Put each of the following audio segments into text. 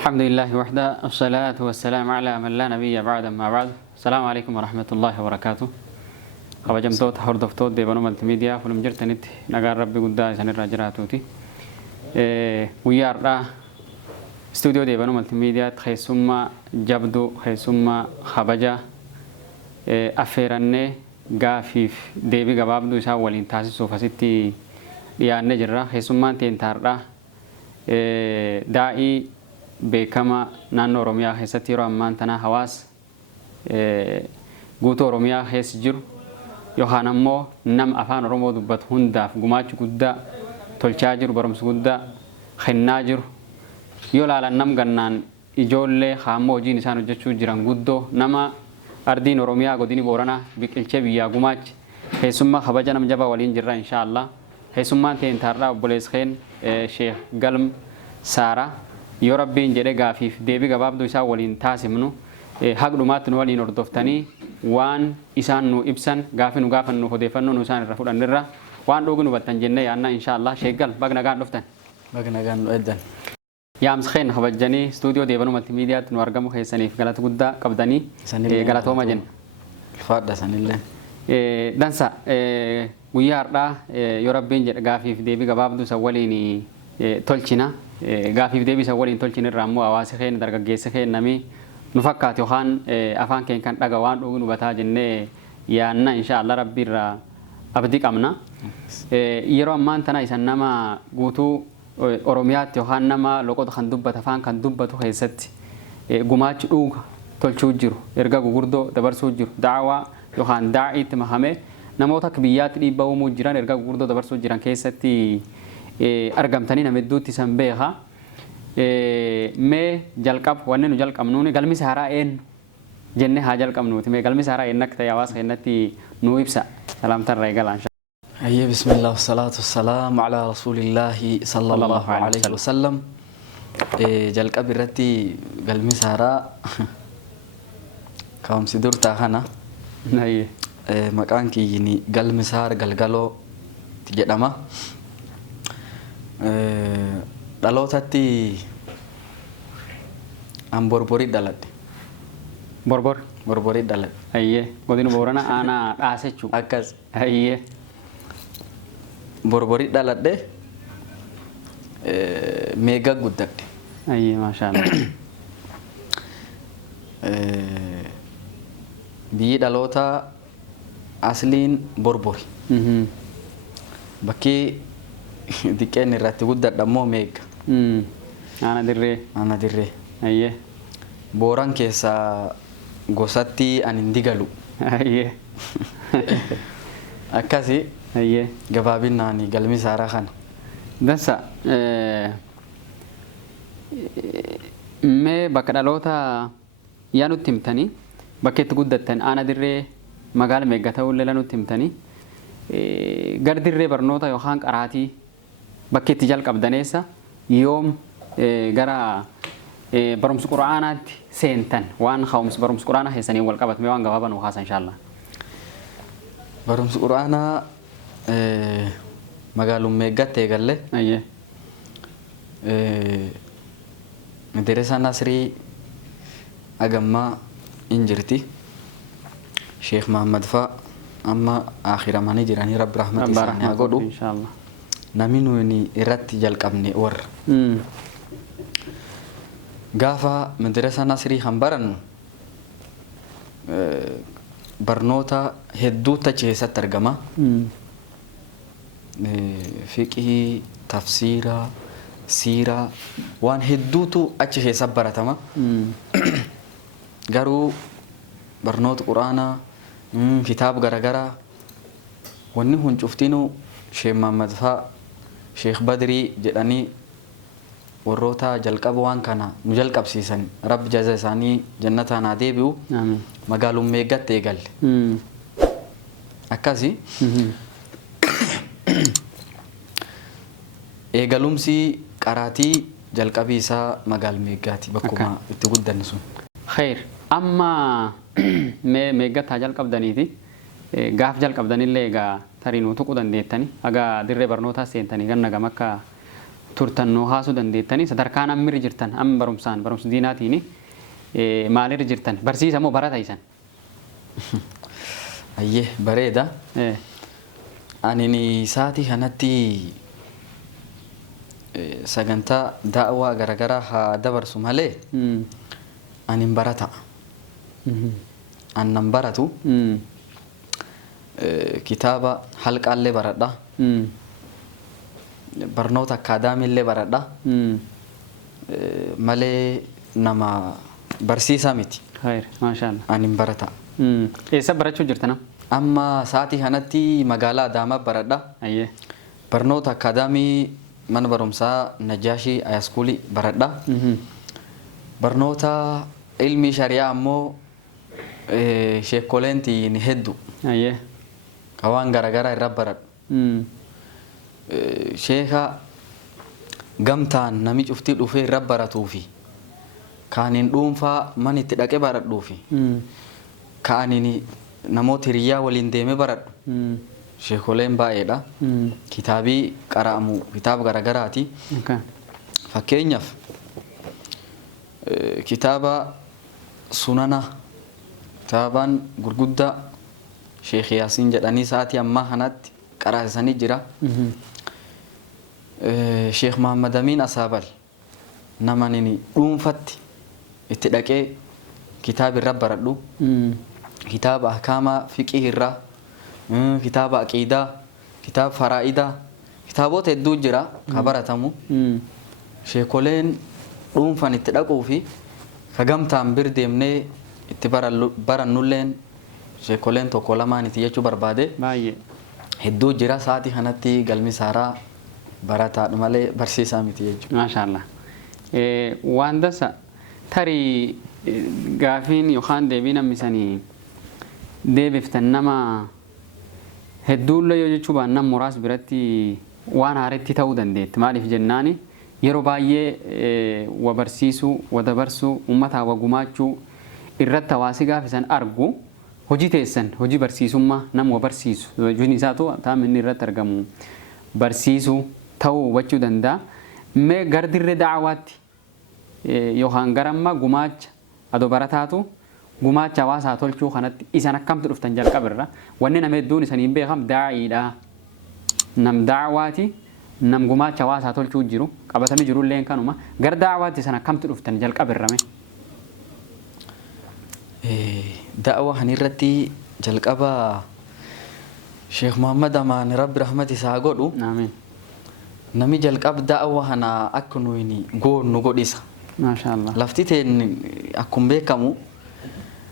الحمد لله وحده الصلاة والسلام على من لا نبي بعد ما بعد. السلام عليكم ورحمة الله وبركاته. خبجمتوت هردفتوت ديبانو ملتيميديا فلم جرتنت نقار ربي قدا سن الرجراتوتي وياردا استوديو ديبانو ملتيميديا خيسوما جبدو خيسوما خبجا أفيرني غافيف ديبي غبابدو إسا ولين تاسسو فسيتي ديانة جرا خيسوما تينتاردا داعي بكما نانو روميا خيستي رو أمان تنا حواس قوتو روميا خيس جر يوخانا مو نم أفان رومو دبت هنداف قماج قدا تلشاجر برمس قدا خناجر يولا لنم غنان إجولة خامو جي نسانو جتشو جران قدو نما أردين روميا قديني بورانا بكالشي بيا قماج خيسوما خبجا نمجبا ولين جرا إن شاء الله خيسوما تينتارا بوليس خين شيخ قلم سارة يا ربي إنجيل غافيف ديبي غبابدو إسا ولين تاسمنو حق دمات نوالين أردفتني وان إسان نو إبسان غافي نو غافن نو خديفن نو إسان رفض النرى وان دوغنو بتنجنة يانا إن شاء الله شيقل بغنا غان دفتن بغنا غان إدن يا مسخين خبجاني استوديو ديبانو ملتيميديا نوارغمو خيساني في غلط قدا قبداني غلطو مجن الفادة سن الله دانسا وياردا يا ربي إنجيل غافيف ديبي غبابدو سواليني تولشينا غافيف ديبي سوالين تولشين الرامو أواسي خين درجة جيس خين نمي نفكات يوخان أفان كان دعوان دوغنو بتاجنة يانا إن شاء الله ربي را أبديك أمنا يرو أمان تنا إسان نما غوتو أوروميات يوخان نما لوكو خندوبة أفان خندوبة تخيست غماش دوغ تولشو جرو إرجع غوردو دبرسو جرو دعوة يوخان داعي تمهمه نموتا كبيات لي باومو جيران إرجع غوردو دبرسو جيران كيستي أرجمتني نمدوتي سنبيها ما جلقب وننو جلقب نوني قلمي سهرة إن جنة هاجل قم نوتي ما قلمي سهرة إنك تياواس خنتي نويبسا سلام ترى قال إن شاء الله. أيه بسم الله والصلاة والسلام على رسول الله صلى الله عليه وسلم. جلقب الرتي قلمي سهرة كم سدور تاهنا. أيه. مكان كي يعني قلمي سهرة قلقلو تجدما. Dhalootatti an borborii dhaladhe. Borborii dhaladhe. Ayyee godina Boorana aanaa dhaasechuu. Akkas. Ayyee. Borborii dhaladhe meeqa guddadhe. Ayyee maashaallah. Biyyi dhaloota asliin borbori. Bakki diqqeen irratti guddadha immoo meeqa. Ana dirree. Ana dirree. Ayyee. Booran keessaa gosatti ani hin digalu. Ayyee. Akkasi. Ayyee. Gabaabinaan galmi saaraa kana. Dansa mee bakka dhaloota yaa nutti himtanii bakka itti guddattan ana dirree magaala meeqa ta'ullee la nutti himtanii gar dirree barnoota yookaan qaraatii bakka itti jalqabdaneessa yoom gara barumsa quraanaatti seentan waan ka'umsa barumsa quraanaa keessanii wal qabatame waan gabaabaa nu haasa inshallah. Barumsa quraanaa magaalum meeqatti eegalle. Ayyee. Madrasa Nasrii agammaa injirti. Sheekh Muhammad fa'a amma akhiramanii jiranii rabbi rahmati isaanii haa godhu. Inshallah. Namni nuyi irratti jalqabne warra. Gaafa madrasa Nasrii kan barannu barnoota hedduutu achi keessatti argama. Fiqii, tafsiira, siiraa waan hedduutu achi keessatti baratama. Garuu barnoota quraanaa kitaaba garaagaraa wanni kun cuftinuu Sheekh Muhammad fa'a Sheekh Badrii jedhanii warroota jalqaba waan kana nu jalqabsiisan rabbi jaza isaanii jannataan haa deebi'u magaalum meeqatti eegalle. Akkasi eegalumsi qaraatii jalqabii isaa magaal meeqaati bakkuma itti guddanne sun. Khair amma meeqatti haa jalqabdaniiti gaaf jalqabdanillee egaa tarii nu tuquu dandeettani aga dirree barnootaa seentanii ganna gam akka turtannoo haasuu dandeettanii sadarkaan ammirri jirtan amma barumsaan barumsa diinaatiin maalirra jirtan barsiisa moo barata isan? Ayyee bareeda. Ani sa'aatii kanatti sagantaa daawwaa garagaraa haa dabarsu malee ani hin barata. Annan baratu kitaaba halqaallee baradha. Barnoota akaadaamiillee baradha. Malee nama barsiisaa miti. Khayr, maashaallah. Ani hin barata. Eessa barachuu jirtan? Amma sa'aatii kanatti magaalaa Adaamaa baradha. Ayyee. Barnoota akaadaamii mana barumsaa Najaashii Ayaskuulii baradha. Barnoota ilmi shari'aa ammoo sheekoleenti ni heddu. Ayyee. Waan garagaraa irra baradhu. Sheeka gamtaan nami cuftii dhufee irra baratuufi kaaniin dhuunfaa man itti dhaqee baradhuufi kaaniin namoota hiriyaa waliin deemee baradhu sheekoleen baay'eedha. Kitaabii qara'amu kitaaba garagaraati. Fakkeenyaaf kitaaba sunana kitaabaan gurguddaa Sheekh Yaasiin jedhanii sa'aatii ammaa kanatti qaraasisanii jira. Sheekh Muhammad Amiin Asaabal nama nini dhuunfatti itti dhaqee kitaaba irra baradhu. Kitaaba ahkaama fiqii irraa, kitaaba aqiidaa, kitaaba faraa'idaa, kitaabota hedduu jira ka baratamu. Sheekoleen dhuunfan itti dhaquu fi ka gamtaan bir deemnee itti barannulleen sheekoleen tokko lamaaniti jechuu barbaade. Baay'ee. Hedduu jira sa'aatii kanatti galmi saaraa barataadha malee barsiisaa miti jechuudha. Maashaallah. Waan dasa tarii gaafiin yookaan deebiin ammisanii deebiftan nama hedduullee yoo jechuu baannaan muraas biratti waan haaretti ta'uu dandeetti. Maaliif jennaani yeroo baay'ee wa barsiisuu, wa dabarsuu, uummataa wa gumaachuu irratti hawaasi gaafisan argu hojii teessan hojii barsiisummaa nama wa barsiisu hojiin isaatu taa'amni irratti argamu barsiisuu ta'uu hubachuu danda'a. Mee gardirree da'awaatti yookaan garamma gumaacha adoo barataatu gumaacha hawaasaa tolchuu kanatti isan akkamtu dhuftan jalqabirra wanni nama hedduun isaniin beekam daa'iidha. Nam da'awaati nam gumaacha hawaasaa tolchuu jiru qabatamee jirullee kanuma gar da'awaatti isan akkamtu dhuftan jalqabirrame. Da'awaa kanirratti jalqaba Sheekh Muhammad Amaan Rabbi rahmati isaa godhu. Amiin. Nami jalqab da'awaa kana akka nuyi goonu godhisa. Maashaallah. Lafti teen akkuma beekamu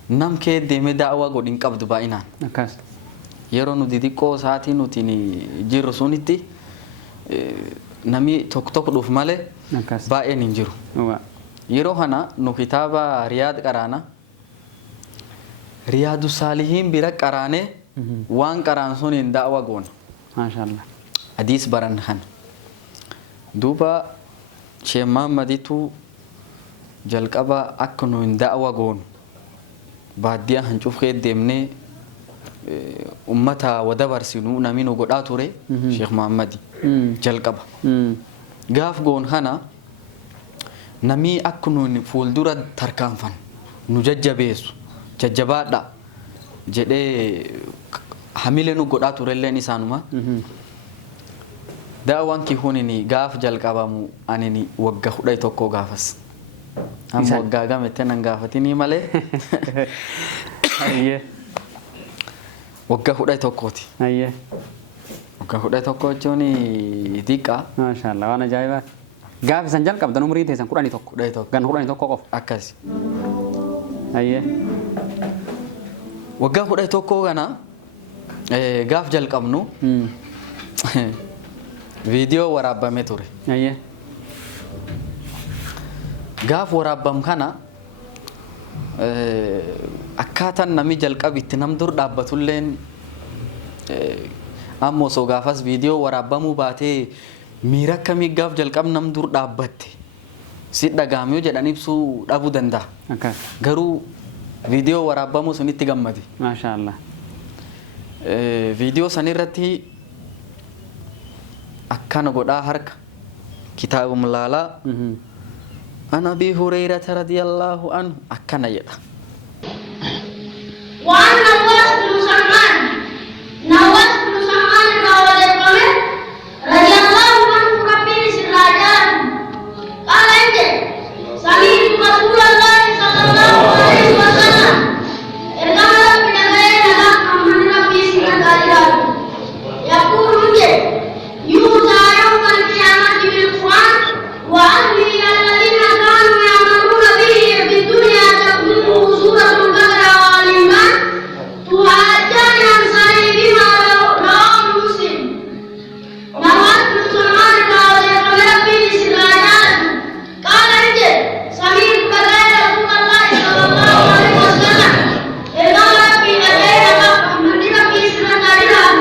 nam kee deemee da'awaa godhin qabdu baay'inaan. Akkas. Yeroo nuti xiqqoo sa'aatii nuti jirru sunitti nami tokko tokko dhuuf malee baay'een hin jiru. Yeroo kana nu kitaaba Riyaad qaraana. Riyaadu Saalihiin bira qaraanee waan qaraan suniin da'awaa goona. Maashaallah. Hadiis baran kan. Duuba Sheekh Muhammaditu jalqaba akka nuyi da'awaa goonu baadiyyaa hancuufee deemnee ummata wada barsinu namni nu godhaa ture Sheekh Muhammadi jalqaba. Gaaf goon kana namni akka nuyi fuuldura tarkaanfan nu jajjabeessu jajjabaadha jedhee hamilee nu godhaa turelleen isaanuma. Da'awaan kihuunini gaaf jalqabamu anini wagga 11 gaafas. Amma waggaa gamette nan gaafatini malee. Ayyee. Wagga 11ti. Ayyee. Wagga 11 jechuun xiqqaa. Maashaallah waan ajaa'ibaa. Gaaf isan jalqabdan umrii teessan 11. Gan 11 qofa. Akkasi. Ayyee. Waggaa 11 kana gaaf jalqabnu viidiyoo waraabamee ture. Ayyee. Gaaf waraabam kana akkaataan nami jalqabitti nam dur dhaabbatulleen ammoo osoo gaafas viidiyoo waraabamuu baatee miira akkamii gaaf jalqab nam dur dhaabbatte si dhagaamee jedhan ibsuu dhabuu danda'a. Garuu viidiyoo waraabamuu sunitti gammadi. Maashaallah. Viidiyoo sanirratti akkana godhaa harka كتاب ملالا أنا أبي هريرة رضي الله عنه أكنا يدا وعن نواس بن سمعان نواس بن سمعان قال رضي الله عنه ربي سراجان قال انت سمعت رسول الله صلى الله عليه وسلم ارجع من غير محمد ربي سراجان يقول انت يوزع يوم القيامة بالقرآن وأهله الذين كانوا يعملون به في الدنيا تقدمه سورة البقرة والإيمان تهاجان عن صاحبهما رواه مسلم نواس بن سمعان قال ربي سراجان قال انت سمعت بغير رسول الله صلى الله عليه وسلم إذا ربي غير محمد ربي سراجان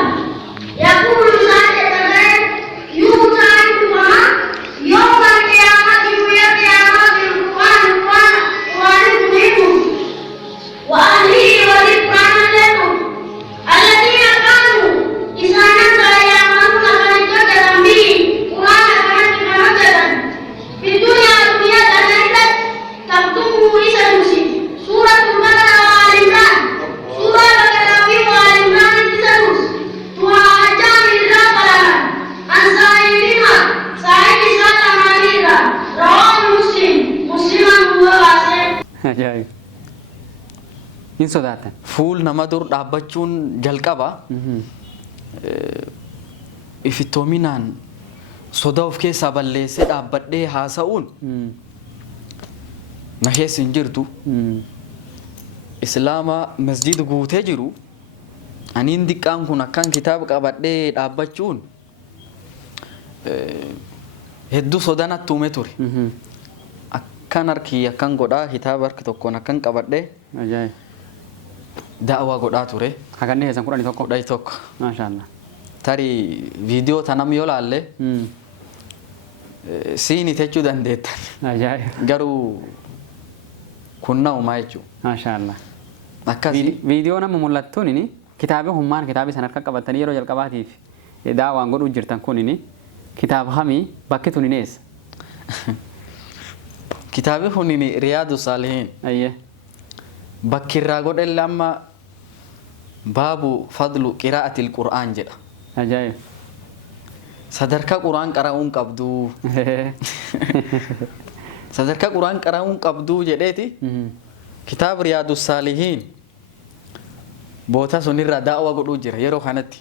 يقول ساجد غير يوزع عندهما يوم القيامة ويقيامة القرآن وعنهم وأهله والقرآن لكم الذين كانوا إذا نزل يعملون فلجددا به قرآن فلجددا في الدنيا نزلت تكتبه إذا نسي سورة البقرة وآل سورة البقرة وآل عمران تسلس تهاجان إلا فلها عن صاحبهما صاحب ذات مريضة رواه مسلم مسلما هو واسع أجايب إن صداتا فول نمدور دابتشون جلقبا إفتومينان صداوف كيسا بلسي دابتدي حاساون نحيس انجرتو إسلاما مسجد قوتي جرو أنين ديكام كنا كان كتاب قبتدي دابتشون هدو صدانا تومي توري أكان أركي أكان قدا كتاب أركي توكون أكان قبتدي أجايب دعوة قدا توري هكذا نهزم قرآن توقع قدا توك ما شاء الله تاري فيديو تنام يولا اللي سيني تجو دندت أجايب قرو كنا وما يجو ما شاء الله أكاسي فيديو نما ملتوني كتابي هممان كتابي سنركا قبطني يرو جلقباتي في دعوة نقول أجرتن كوني كتاب همي بكتوني نيس كتابي هوني رياض الصالحين أيه بكر راغود لما باب فضل قراءة القرآن جدا أجايب صدرك قرآن قراءون قبدو صدرك قرآن قراءون قبدو جدتي كتاب رياض الصالحين بوتا سنير دعوة قدو جرا يرو خانتي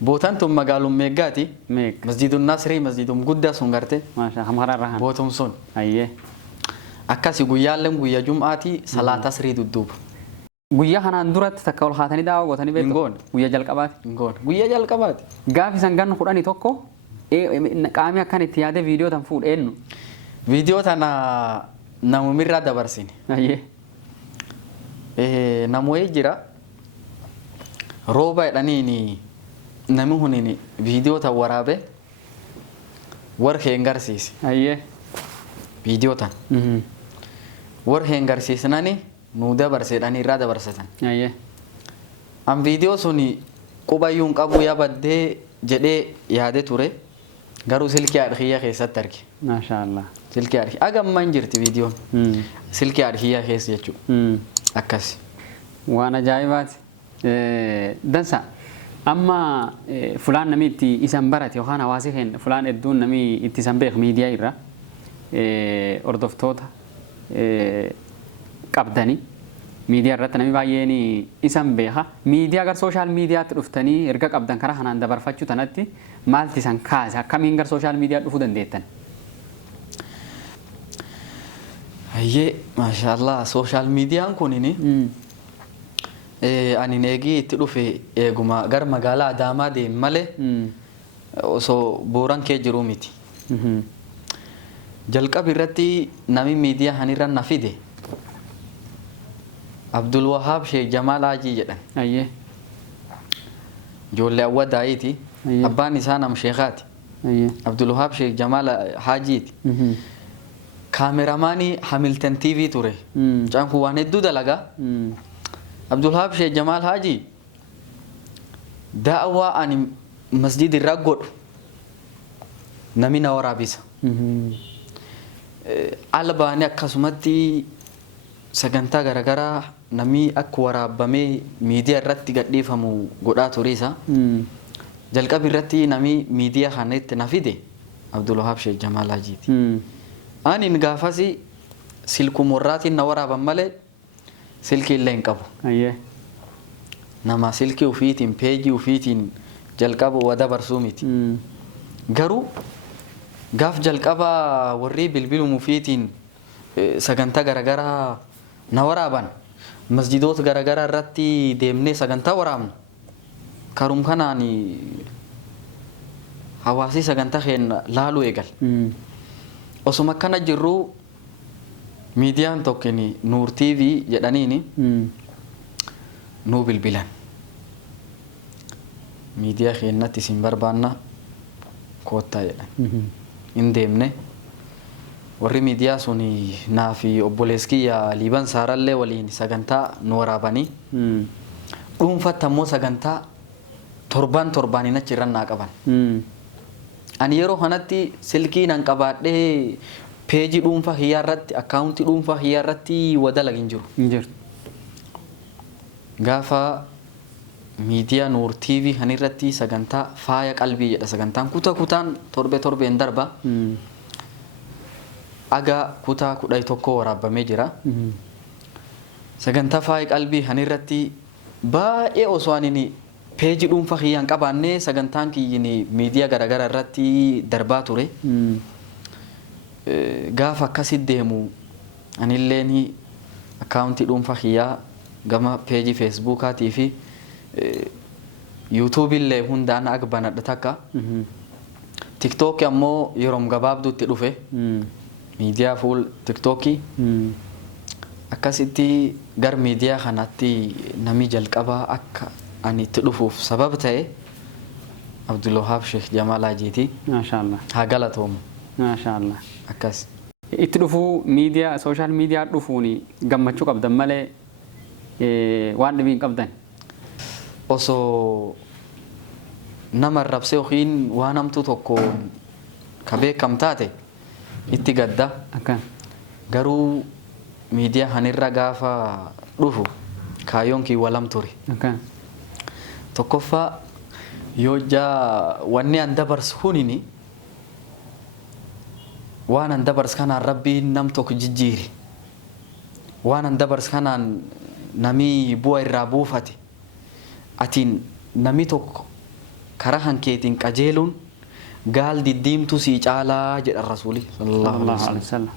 بوتان تم مقالوم ميقاتي ميك مسجد الناصري مسجد مقدس سنغرتي ما شاء الله هم راه بوتم سن أيه akkasi guyyaalleen guyya jum'aati salaata asrii dudduuba guyyaa kanaan duratti takka ol haatanii daawwa gootanii beektu Hingoon. guyyaa jalqabaati ngoon guyya jalqabaati gaafi san gannu kudhanii tokko qaamii akkan itti yaade viidiyoo tan fuudhe eenyu viidiyoo tana namumirraa dabarsine ayyee namoonni jira rooba jedhaniini nami huniin viidiyoo tan waraabe warra hin garsiise ayyee viidiyoo tan warra hin garsiisnani nuu dabarseedhanii irraa dabarsatan ayyee an viidiyoo suni qubayyuun qabu yabaddee jedhee yaade ture garuu silkii haadhiyyaa keessatti arge maashaallah silkii haadhiyyaa agamman jirti viidiyoon silkii haadhiyyaa keessa jechuudha akkas waan ajaa'ibaati dansa amma fulaan namni itti isan barate yookaan hawaasi keenya fulaan hedduun namni itti isan beeku miidiyaa irra hordoftoota qabdanii miidiyaa irratti namni baay'een isan beeka miidiyaa gar sooshaal miidiyaatti dhuftanii erga qabdan karaa kanaan dabarfachuu tanatti maalti isan kaase akkamiin gar sooshaal miidiyaa dhufuu dandeettan? Hayyee maashaallah sooshaal miidiyaan kunini ani eegii itti dhufe eeguma gar magaalaa Adaamaa deeme malee osoo booran kee jiruu miti. Jalqaba irratti nami miidiyaa hanirra na fide Abdul Wahab Sheikh Jamal Haji jedhan. Ayyee. Ijoollee awwadaayiiti. Abbaan isaa nam sheekaati. Ayyee. Abdul Wahab Sheikh Jamal Hajiiti. Kaameramaanii Hamilton TV ture. Caanku waan hedduu dalagaa. Abdul Wahab Sheikh Jamal Haji daawwaa ani masjid irra godhu nami na waraabisa. albaani akkasumatti sagantaa garagaraa namni akka waraabamee miidiyaa irratti gadhiifamu godhaa tureessa. Jalqaba irratti namni miidiyaa kanatti na fide Abdulwahaab Sheekh Jamaal Hajiiti. Ani gaafas silkumurraatiin na waraaban malee silkii illee hin qabu. Nama silkii ufiitiin peejii ufiitiin jalqaba wada barsuu miti. Garuu gaaf jalqaba warri bilbiluu ufiitiin sagantaa garagaraa na waraaban masjidoota garagaraa irratti deemnee sagantaa waraabnu. Karum kanaan hawaasii sagantaa keenya laaluu eegal. Osuma akkana jirru miidiyaan tokkini Nuur TV jedhaniini nuu bilbilan. Miidiyaa keenyatti isin barbaanna koottaa jedhan. In deemne warri miidiyaa suni naa fi obboleeskiyya Liiban Saarallee waliin sagantaa nu waraabanii dhuunfatti ammoo sagantaa torbaaniin achi irra naa qaban. Ani yeroo kanatti silkii nan qabaadhee peejii dhuunfaa hiyyaa irratti akkaawuntii dhuunfaa hiyyaa irratti wadala hin jiru. Gaafa miidiyaa Nuur TV kan irratti sagantaa faaya qalbii jedha sagantaan kutaan torbeen darba. Aga kutaa 11 waraabamee jira. Sagantaa faaya qalbii kan irratti baay'ee osoo ani peejii dhuunfaa hiyyaan qabaannee sagantaan kiyyiin miidiyaa garagaraa irratti darbaa ture. Gaafa akkasitti deemu anilleen akkaawuntii dhuunfaa hiyyaa gama peejii feesbuukaatii fi yuutuubii illee hundaan akka banadha takka. Tiktookii ammoo yeroo gabaabduutti dhufe miidiyaa fuul tiktookii akkasitti gar miidiyaa kanatti namni jalqabaa akka ani itti dhufuuf sabab ta'e Abdulwahaab Sheekh Jamaal Hajiiti. Maashaallah. Haa galatoomu. Maashaallah. Akkas. Itti dhufuu miidiyaa sooshaal miidiyaa dhufuun gammachuu qabdan malee waan dhibii hin qabdan. Osoo nama arrabsee yookiin waan hamtuu tokko ka beekam taate itti gadda. Garuu miidiyaa kanirra gaafa dhufu kaayyoon kii walam ture. Tokkoffaa yoo wanni an dabarsu kunini waan an dabarsu kanaan rabbiin nam tokko jijjiire. Waan an dabarsu kanaan namni bu'a irraa buufate. Atiin namni tokko karaa hankeetiin qajeeluun gaal diddiimtuu sii caalaa jedha Rasuuli sallallahu alaihi wasallam.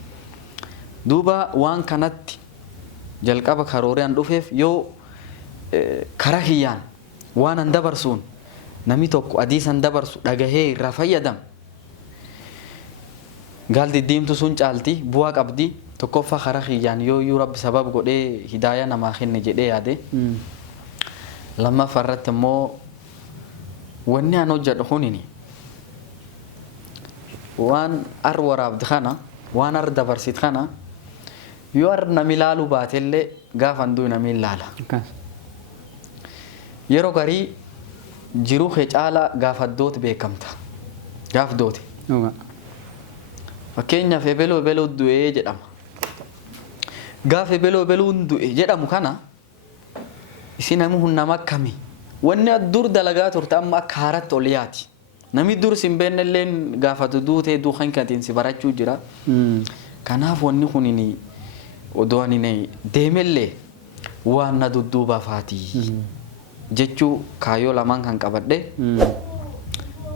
Duuba waan kanatti jalqaba karooriyaan dhufeef yoo karaa hiyyaan waan an dabarsuun namni tokko hadiisan dabarsu dhagahee irraa fayyadam. Gaal diddiimtuu sun caalti bu'aa qabdi tokkoffaa karaa hiyyaan yoo rabbi sabab godhee hidaayaa namaa kenne jedhee yaade. Lammaffaa irratti immoo wanni an hojjedhu kunini waan ar waraabdi kana waan ar dabarsit kana yoo ar nami laaluu baatellee gaafa hunduu nami laala. Yeroo garii jiruu kee caalaa gaafa dooti beekamta. Gaaf dooti. Fakkeenyaaf ebeloo du'ee jedhama. Gaafa ebeloo du'e jedhamu kana isin namni nama akkamii wanni dur dalagaa turte amma akka haaratti ol yaati. Namni dur sin beennelleen gaafatu duutee duukan katiin si barachuu jira. Kanaaf wanni kunini odoo ani deemellee waan na dudduuba faatii jechuu kaayyoo lamaan kan qabadhe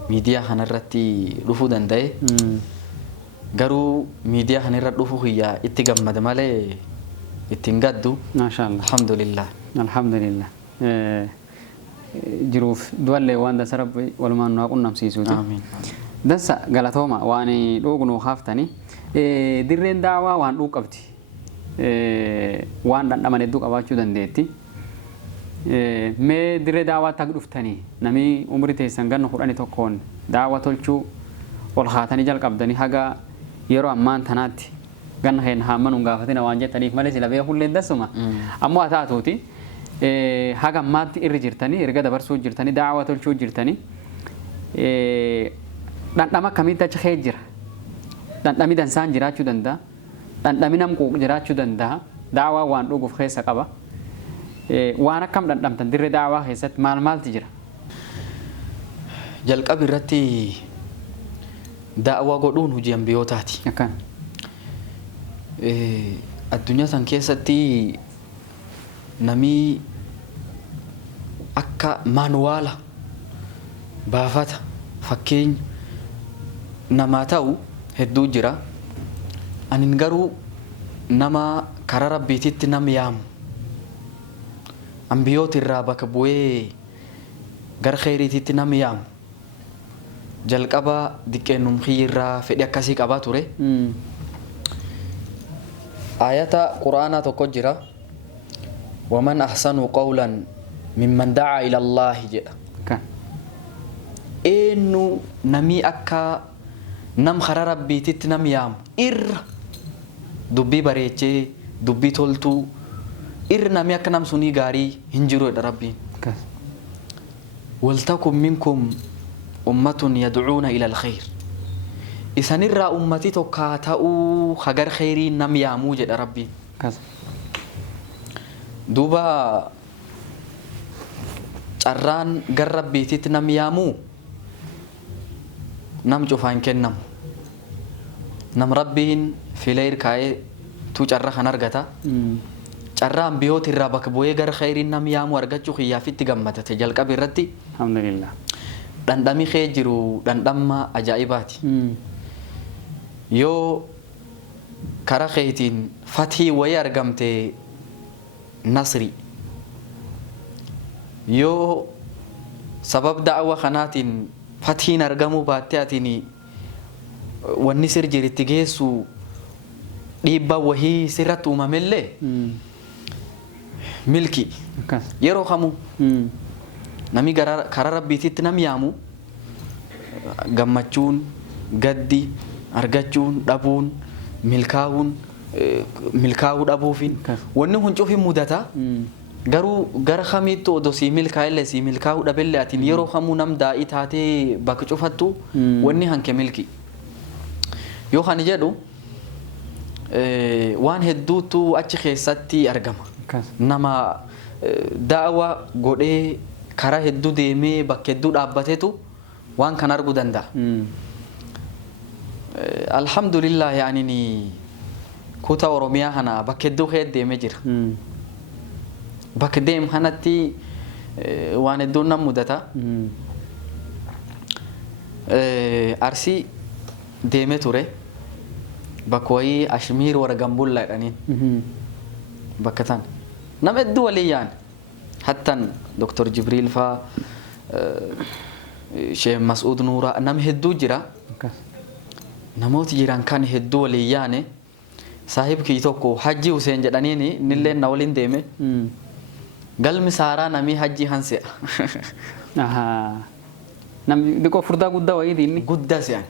miidiyaa kanarratti dhufuu danda'e. Garuu miidiyaa kanarra dhufuu hiyyaa itti gammada malee ittiin gaddu. Maashaallah. Alhamdulillah. Alhamdulillah. Jiruuf du'allee waan dansa rabbi walumaan nu haa qunnamsiisuuti. Amiin. Dansa galatooma waan dhuugnu haaftani. Dirreen daawaa waan dhuug qabdi. Waan dhandhaman hedduu qabaachuu dandeetti. Mee dirree daawaatti akka dhuftanii namni umrii teessan ganna 11 daawaa tolchuu ol haatanii jalqabdanii haga yeroo ammaan tanaatti ganna keenya haammanuun gaafatina waan jettaniif malee sila beekullee dasuma. Ammoo haa taatuuti. Haga ammaatti irri jirtanii erga dabarsuu jirtanii daawaa tolchuu jirtanii dhandhama akkamitti achi kee jira dhandhami dansaan jiraachuu danda'a. Dhandhami nam quuq jiraachuu danda'a. Daawaa waan dhuguuf keessa qaba. Waan akkam dhandhamtan dirree daawaa keessatti maaltu jira? Jalqaba irratti daawaa godhuun hojii ambiyootaati. Akkan. Addunyaa san keessatti namni akka maanuwaala baafata fakkeenya namaa ta'u hedduu jira. Ani garuu nama karaa rabbiititti nam yaamu ambiyoota irraa bakka bu'ee gara khayriititti nam yaamu jalqaba diqqeennum irraa fedhi akkasii qabaa ture. Ayata Qur'aanaa tokko jira. Waman ahsanu qawlan mimman da'a ila Allah jedha. Eenyu namii akka nam karaa rabbiititti nam yaamu irra dubbii bareechee dubbii toltuu irra namii akka nam sunii gaarii hin jiru jedha Rabbiin. Waltakum minkum ummatun yad'uuna ila alkhayr. Isanirraa ummati tokko ta'uu hagar khayrii nam yaamuu jedha Rabbiin. Duuba carraan gar rabbiititti nam yaamuu nam cufaan kennamu. Nam Rabbiin fileer kaa'ee tu carra kan argata. Carraa ambiyoota irraa bakka bu'ee gara khayriin nam yaamuu argachuu xiyyaaffitti gammadate jalqaba irratti. Alhamdulillah. Dhandhami kee jiru dhandhamma ajaa'ibaati. Yoo karaa keetiin fatii wayii argamte nasri. Yoo sabab da'awaa kanaatiin fatiin argamuu baattee atiin wanni sir jiritti geessu dhiibbaa wahii sirratti uumamellee milki yeroo kamuu namni karaa rabbiititti nam yaamu gammachuun gaddi argachuun dhabuun milkaa'uu dhabuufin wanni huncuuf hin mudata. Garuu gara kamiitti odoo sii milkaa'ellee sii milkaa'uu dhabellee atiin yeroo kamuu nam daa'ii taatee bakka cufattu wanni hanke milki. Yoo kan jedhu waan hedduutu achi keessatti argama. Nama daawaa godhee karaa hedduu deemee bakka hedduu dhaabbatetu waan kan arguu danda'a. Alhamdulillah yaani kutaa Oromiyaa kana bakka hedduu keessa deemee jira. Bakka deemu kanatti waan hedduun nam mudata. Arsii deemee ture. Bakka wayii Ashmiir warra Gambullaa jedhaniin. Bakka tan nama hedduu walii yaane. Hattan Dr. Jibriil faa Sheekh Mas'uud Nuuraa nama hedduu jira. Namooti jiran kan hedduu walii yaane. Saahibkii tokko Hajji Huseen jedhaniini nillee na waliin deeme. Galmi saaraa namii hajji hanse'a. Namni dhiqoo furdaa guddaa wayiiti inni. Guddaa se'an.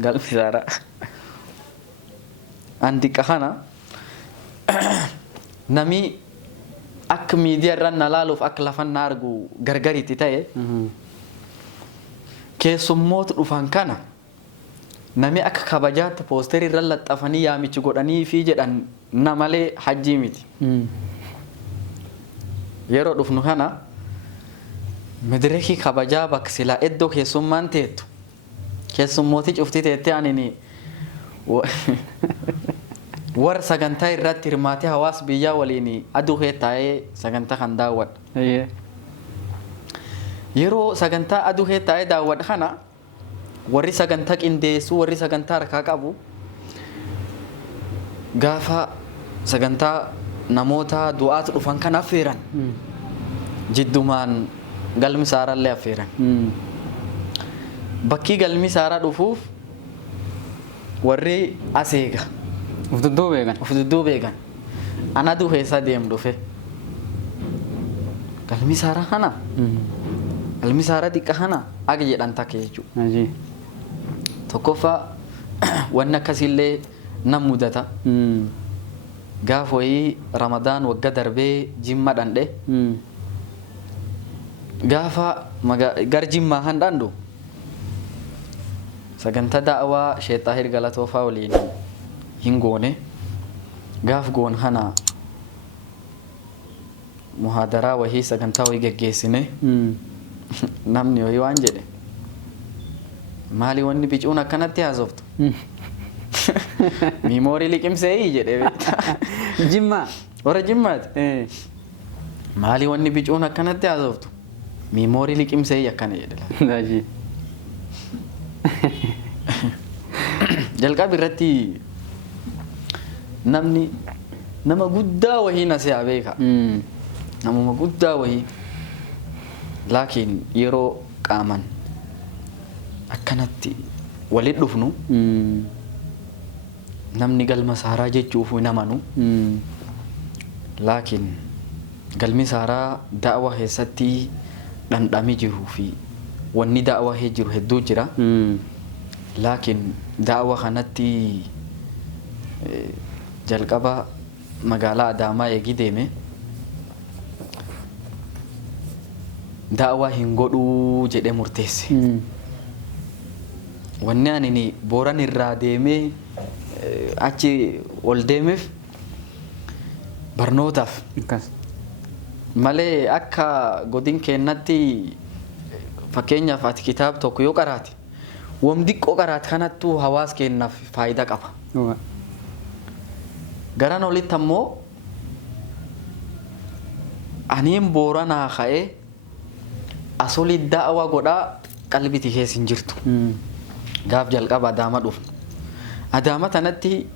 Galmi saaraa. Andi kana namii akka miidiyaa irraan na laaluuf akka lafan na argu gargariitti ta'e keessummoota dhufan kana namni akka kabajaatti poosterii irra laxxafanii yaamichi godhanii fi jedhan na malee hajjii miti. Yeroo dhufnu kana madireekii kabajaa bakka silaa iddoo keessummaan teettu keessummooti cufti teettee anini warra sagantaa irratti hirmaatee hawaas biyyaa waliin aduu taa'ee sagantaa kan daawwadha. Yeroo sagantaa aduu taa'ee daawwadha kana warri sagantaa qindeessu warri sagantaa harkaa qabu gaafa sagantaa namoota du'aatu dhufan kan affeeran jiddumaan galmi saaraallee affeeran. Bakki galmi saaraa dhufuuf warri aseega. Uf dudduu beekan. Ana aduu keessa deemu dhufe. Galmi saaraa kana. Galmi saaraa xiqqa kana aga jedhan takke jechuudha. Tokkoffaa wanni akkasiillee nam mudata. Gaafa wayii Ramadaan wagga darbee Jimma dhandhe. Gaafa gar Jimmaa kan dhandhu sagantaa da'awaa sheexaa hirgala toofaa waliin hin goone gaaf goon hana muhaadaraa wahii sagantaa wahii geggeessine namni wahii waan jedhe maali wanni bicuun akkanatti haasoftu miimoorii liqimsee jedhe Jimmaa. warra jimmaati maali wanni bicuun akkanatti haasoftu miimoorii liqimsee akkana jedhe Daji. jalqaba irratti namni nama guddaa wahii na si'a beeka namuma guddaa wahii laakiin yeroo qaaman akkanatti walit dhufnu namni galma saaraa jechuuf hin amanu laakiin galmi saaraa da'wa keessatti dhandhamee jiruu fi wanni da'wa hee jiru hedduu jira laakiin da'wa kanatti jalqaba magaalaa Adaamaa eegi deeme da'wa hin godhuu jedhee murteesse. Wanni ani Booran irraa deemee achi ol deemeef barnootaaf Akkas. malee akka godin keennatti fakkeenyaaf ati kitaaba tokko yoo qaraate wam diqqoo qaraate kanattuu hawaas kennaaf faayidaa qaba. Garan olitti ammoo aniin Booranaa ka'ee asoli da'wa godhaa qalbiti keessa hin jirtu. Gaaf jalqaba Adaamaa dhufnu. Adaamaa tanatti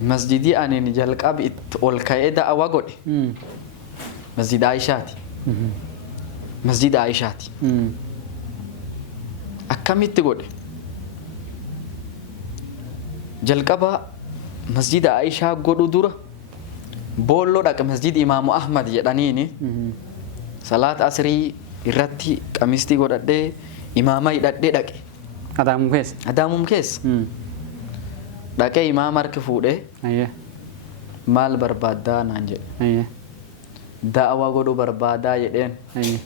masjidii aniin jalqaba itti ol ka'ee da'wa godhe masjida Aishaati. Masjida Aishaati. Akkamitti godhe? Jalqaba masjida Aishaa godhu dura boolloo dhaqe masjid Imaamu Ahmad jedhaniini salaata asrii irratti qamistii godhadhee imaama hidhadhee dhaqe. Adaamum keessa. Adaamum keessa. Dhaqee imaama harki fuudhee Ayyee. maal barbaaddaa naan jedhe. Ayyee. Da'wa godhu barbaadaa jedheen. Ayyee.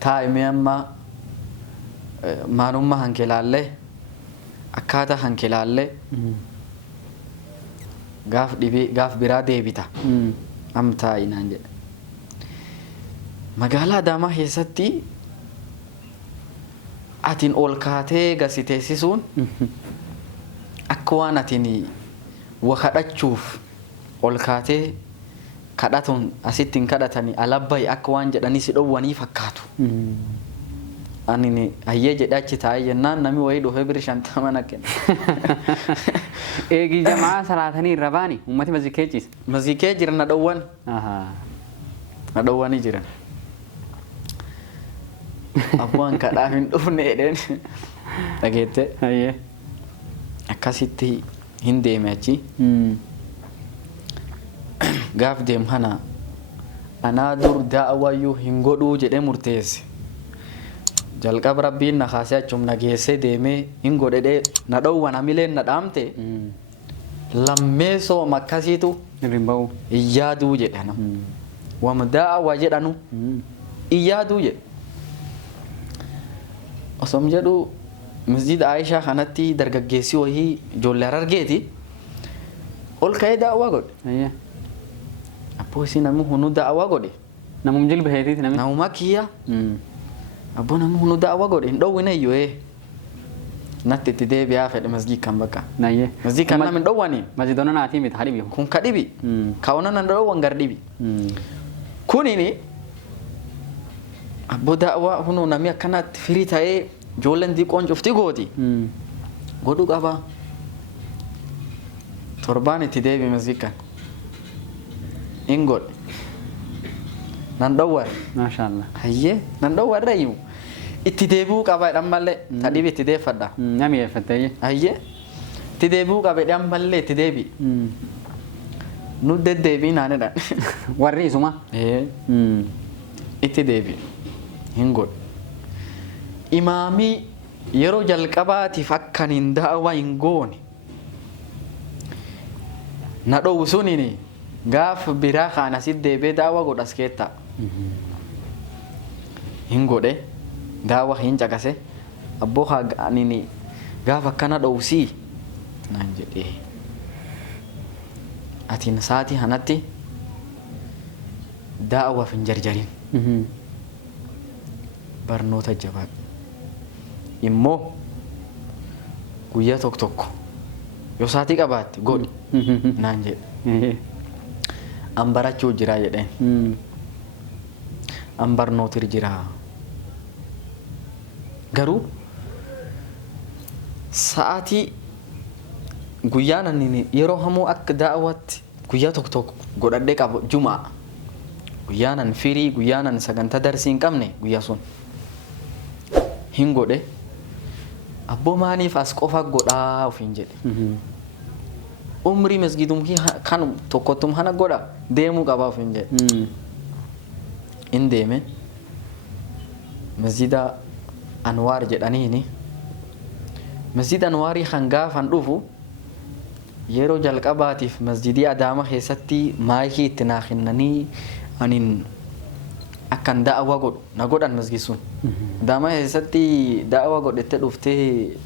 Taa'imee amma maanummaa hanke laallee akkaataa hanke laallee gaaf biraa deebita. Am taa'i naan jedhe. Magaalaa Adaamaa keessatti atiin ol kaatee gasi teessisuun akka waan atiin kadhachuuf ol kaatee kadhatuun asitti hin kadhatanii alabbayi akka waan jedhanii si dhowwanii fakkaatu. Ani hayyee jedhee achi taa'ee jennaan namni wayii dhufee biri 50 na kenna. Eegi jamaa salaatanii irra baani uummati mazikee ciisa. Mazikee jiran na dhowwan. Na dhowwanii jiran. Abbaan kadhaaf hin dhufne jedheen dhageette. Ayyee. Akkasitti hin deeme achi. Gaaf deem kana anaa dur da'wayyuu hin godhuu jedhee murteesse. Jalqaba rabbiin na kaasee achum na geessee deemee hin godhedhee na dhowwan amileen na dhaamte lammeessoo akkasiitu Rimba'u. iyyaaduu jedhe nama. Wam da'wa jedhanu iyyaaduu jedhe. Osom jedhu masjida Aishaa kanatti dargaggeessi wahii ijoollee Harargeeti ol ka'ee da'wa godhe. Ayyee. Abboo isii namni hunduu da'wa godhe. Namum jilba heetiiti namni. Namuma kiyya. Abboo namni hunduu da'wa godhe hin dhowwine iyyuu natti itti deebi'aa fedhe masjid kan bakka. Ayyee. Masjid kan namni hin dhowwanii. Masjidoona naatii miti hadhibi. Kun ka dhibi. Kaawwana nan dhowwan gar dhibi. Kunini abboo da'wa hunuu namni akkanatti firii ta'ee ijoolleen xiqqoon cufti gooti. Godhu qaba. Torbaan itti deebi'e masjid kan. In godhe. Nan dhowwar. Maashaallah. Hayyee nan dhowwarra iyyuu. Itti deebi'uu qaba jedhan malee tadhibi itti deeffadha. Nami eeffattee. Hayyee. Itti deebi'uu qaba jedhan malee itti deebi'i. Nu deddeebi'i naanidha. Warri isuma. Itti deebi'i. Hin godhe. Imaamii yeroo jalqabaatiif akkan hin da'wa hin goone. Na dhowwu sunini gaaf biraa kaan asitti deebi'ee da'wa godhas keetta. Hin godhe. daawa hin caqase abboo anini gaafa akkana dhowsii naan jedhee atiin saatii hanatti daawaaf hin jarjarin barnoota jabaadhu immoo guyyaa tokko tokko yoo saatii qabaatte godhi naan jedhe an barachuu jiraa jedheen an barnootir jiraa garuu sa'aatii guyyaan ani yeroo hamuu akka daawwatti guyyaa tokko tokko godhadhee qabu jumaa guyyaan an firii guyyaan an sagantaa darsii hin qabne guyyaa sun hin godhe abboo maaliif as qofa godhaa ofiin jedhe umrii masgidum kan tokkottum hana godha deemuu qaba ofiin jedhe in deeme masjida anwaar jedhaniini masjid anwaarii kan gaafan dhufu yeroo jalqabaatiif masjidii adaama keessatti maayikii itti naa kennanii anin akkan da'awaa godhu na godhan masjid sun adaama keessatti da'awaa godhette dhuftee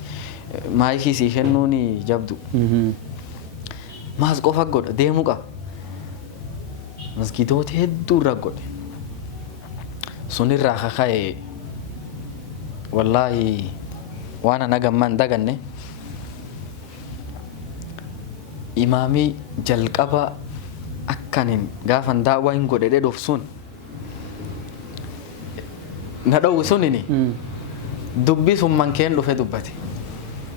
maayikii sii kennuun jabdu maas qofa godha deemuu qaba masjidoota hedduu irra godhe sunirraa kaka'e wallaahi waan ana gamman daganne imaamii jalqaba akkanin gaafan daawwaa hin godhe dhuuf sun na dhowwu sunini dubbii sun mankeen dhufe dubbate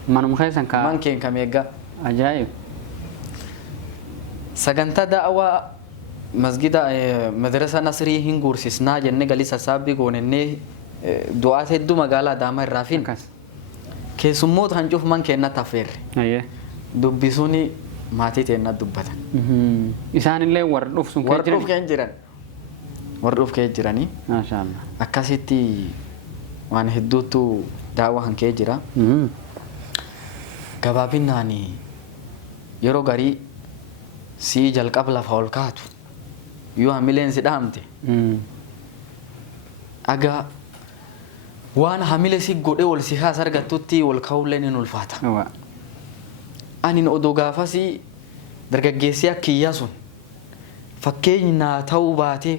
manum keessan kaa mankeen kameegga ajaa'ib sagantaa daawwaa masgida madrasa nasrii hin guursisnaa jenne galii sassaabbii goonennee du'aat hedduu magaalaa Adaamaa irraa fin keessummoota hancuuf man kennatti affeerre dubbisuun maatii teennaa dubbatan isaanillee warra dhuuf sun warra dhuuf kee jiranii maashaallah akkasitti waan hedduutu daawwa kan kee jira gabaabinaan yeroo garii sii jalqaba lafa ol kaatu yoo hamileen si dhaamte aga waan hamile si godhe wal si haas argattutti wal ka'ullee ni ulfaata anin odoo gaafasi dargaggeessi akkiyyaa sun fakkeenyi naa ta'uu baate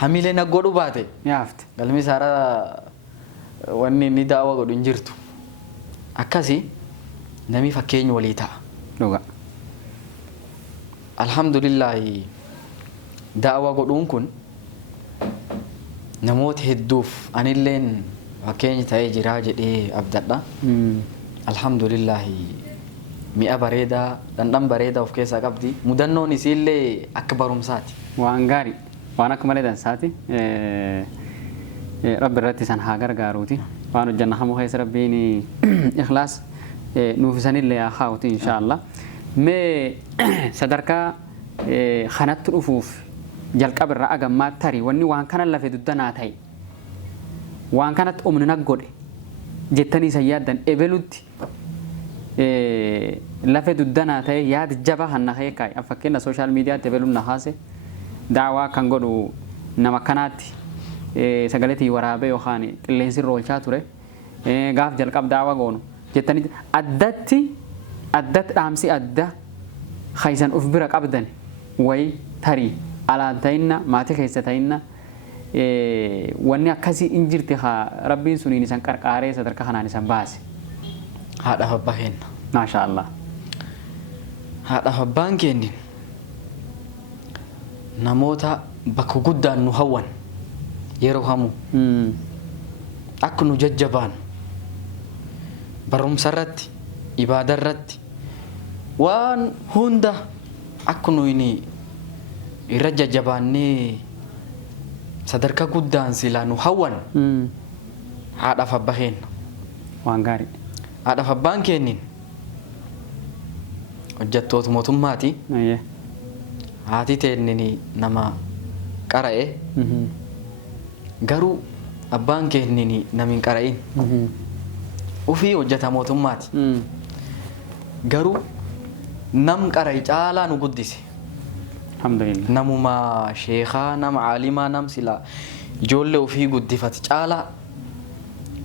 hamilee na godhu baate yaafte galmi isaara wanni inni daawwa godhu hin jirtu akkasi namni fakkeenyi walii ta'a dhuga alhamdulillaahi daawwa godhuun kun namoota hedduuf anilleen fakkeenyi ta'ee jiraa jedhee abdadha alhamdulillaahi mi'a bareedaa dhandhan bareedaa of keessaa qabdi mudannoon isiillee akka barumsaati waan gaarii waan akka malee dansaati rabbi irratti san haa gargaaruuti waan hojjanna hamoo keessa rabbiin ikhlaas nuuf isanillee haa kaa'uti inshaallah mee sadarkaa kanatti dhufuuf jalqaba irraa agammaa tarii wanni waan kana lafe duddanaa ta'e waan kanatti omni nag godhe jettanii isa yaaddan ebelutti lafe duddanaa ta'e yaada jaba hanna heekaay fakkeenya sooshaal miidiyaatti ebeluun na haase daawaa kan godhu nama kanaatti sagaleetii waraabee yookaan qilleensi roolchaa ture gaaf jalqab daawaa goonu jettanii addatti dhaamsi adda khaysan uf bira qabdan way tarii alaan ta'inna maatii keessa ta'inna wanni akkasii hin jirti haa rabbiin suniin isan qarqaaree sadarkaa kanaan isan baase. Haadhaaf abbaa kenna. Maashaallah. Haadhaaf abbaan kennin namoota bakka guddaan nu hawwan yeroo hamu akka nu jajjabaan barumsa irratti ibaada irratti waan hunda akka nu irra jajjabaannee sadarkaa guddaan silaa nu hawwan haadhaaf abbaa kenna. Waan gaarii. Haadhaaf abbaan kennin hojjettoota mootummaati. Haati teennini nama qara'e garuu abbaan kennini namin qara'in ufii hojjeta mootummaati garuu nam qara'e caalaa nu guddise. Alhamdulillah. Namuma sheekaa nama caalimaa nam sila ijoollee ufii guddifate caalaa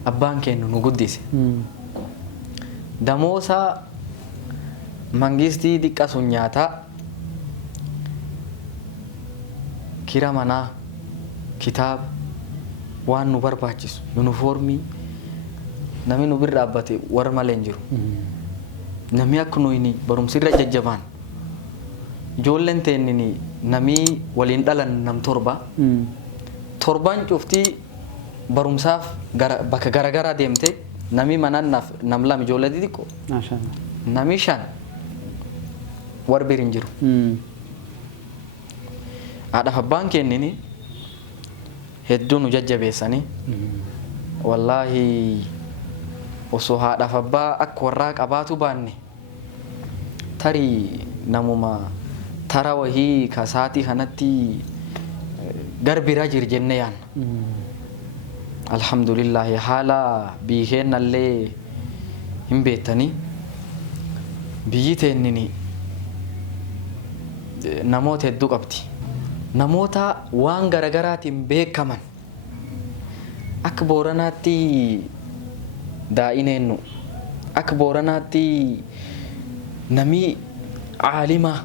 abbaan keenya nu guddise. Damoosaa mangistii xiqqa sun nyaataa kira manaa kitaaba waan nu barbaachisu yuunifoormii namni nu bira dhaabbate warra malee hin jiru. Namni akka nuyi barumsirra jajjabaan ijoolleen teennini namni waliin dhalan nam torbaan cuftii barumsaaf bakka garaagaraa deemte namni manaan nam lama ijoollee xixiqqoo namni 5 warra bira hin jiru. Haadhaaf abbaan kennini hedduu nu jajjabeessanii wallaahi osoo haadhaaf abbaa akka warraa qabaatu baanne tarii namuma tara wahii kasaatii kanatti garbiraa jennee yaanna. Alhamdulillahi haala biyyi keennallee hin beektanii biyyi teennini namoota hedduu qabdi. Namoota waan garagaraatiin beekaman akka Booranaatti daa'ineennu akka Booranaatti namni caalimaa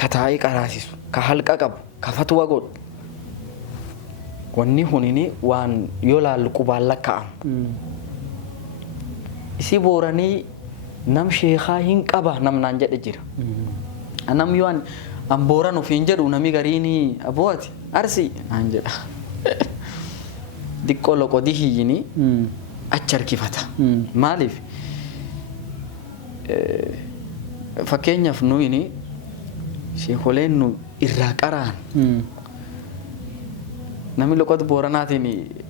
ka taa'ee qaraasisu ka halqa qabu ka fatwa godhu wanni hunini waan yoo laallu qubaan lakkaa'amu. Isi Booranii nam sheekaa hin qaba namnaan jedhe jira. Nam yoo an Booran ofiin jedhu nami gariini abooti Arsii naan jedha. Diqqoo loqodii hiyyini achi harkifata. Maaliif? Fakkeenyaaf nuyini sheekoleen nu irraa qaraan namni loqoda Booranaatiin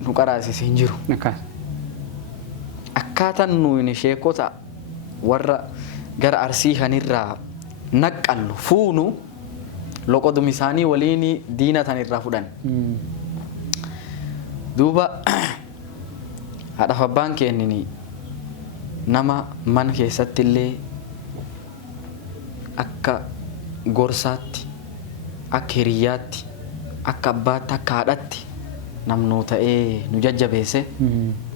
nu qaraasise hin jiru. Akkaataan nuyini sheekota warra gara Arsii kanirraa naqqallu fuunu loqodum isaanii waliin diina tan irraa fudhan. Duuba haadhaaf abbaan kennini nama man keessatti illee akka gorsaatti akka hiriyyaatti akka abbaatti akka haadhatti namnuu ta'ee nu jajjabeesse.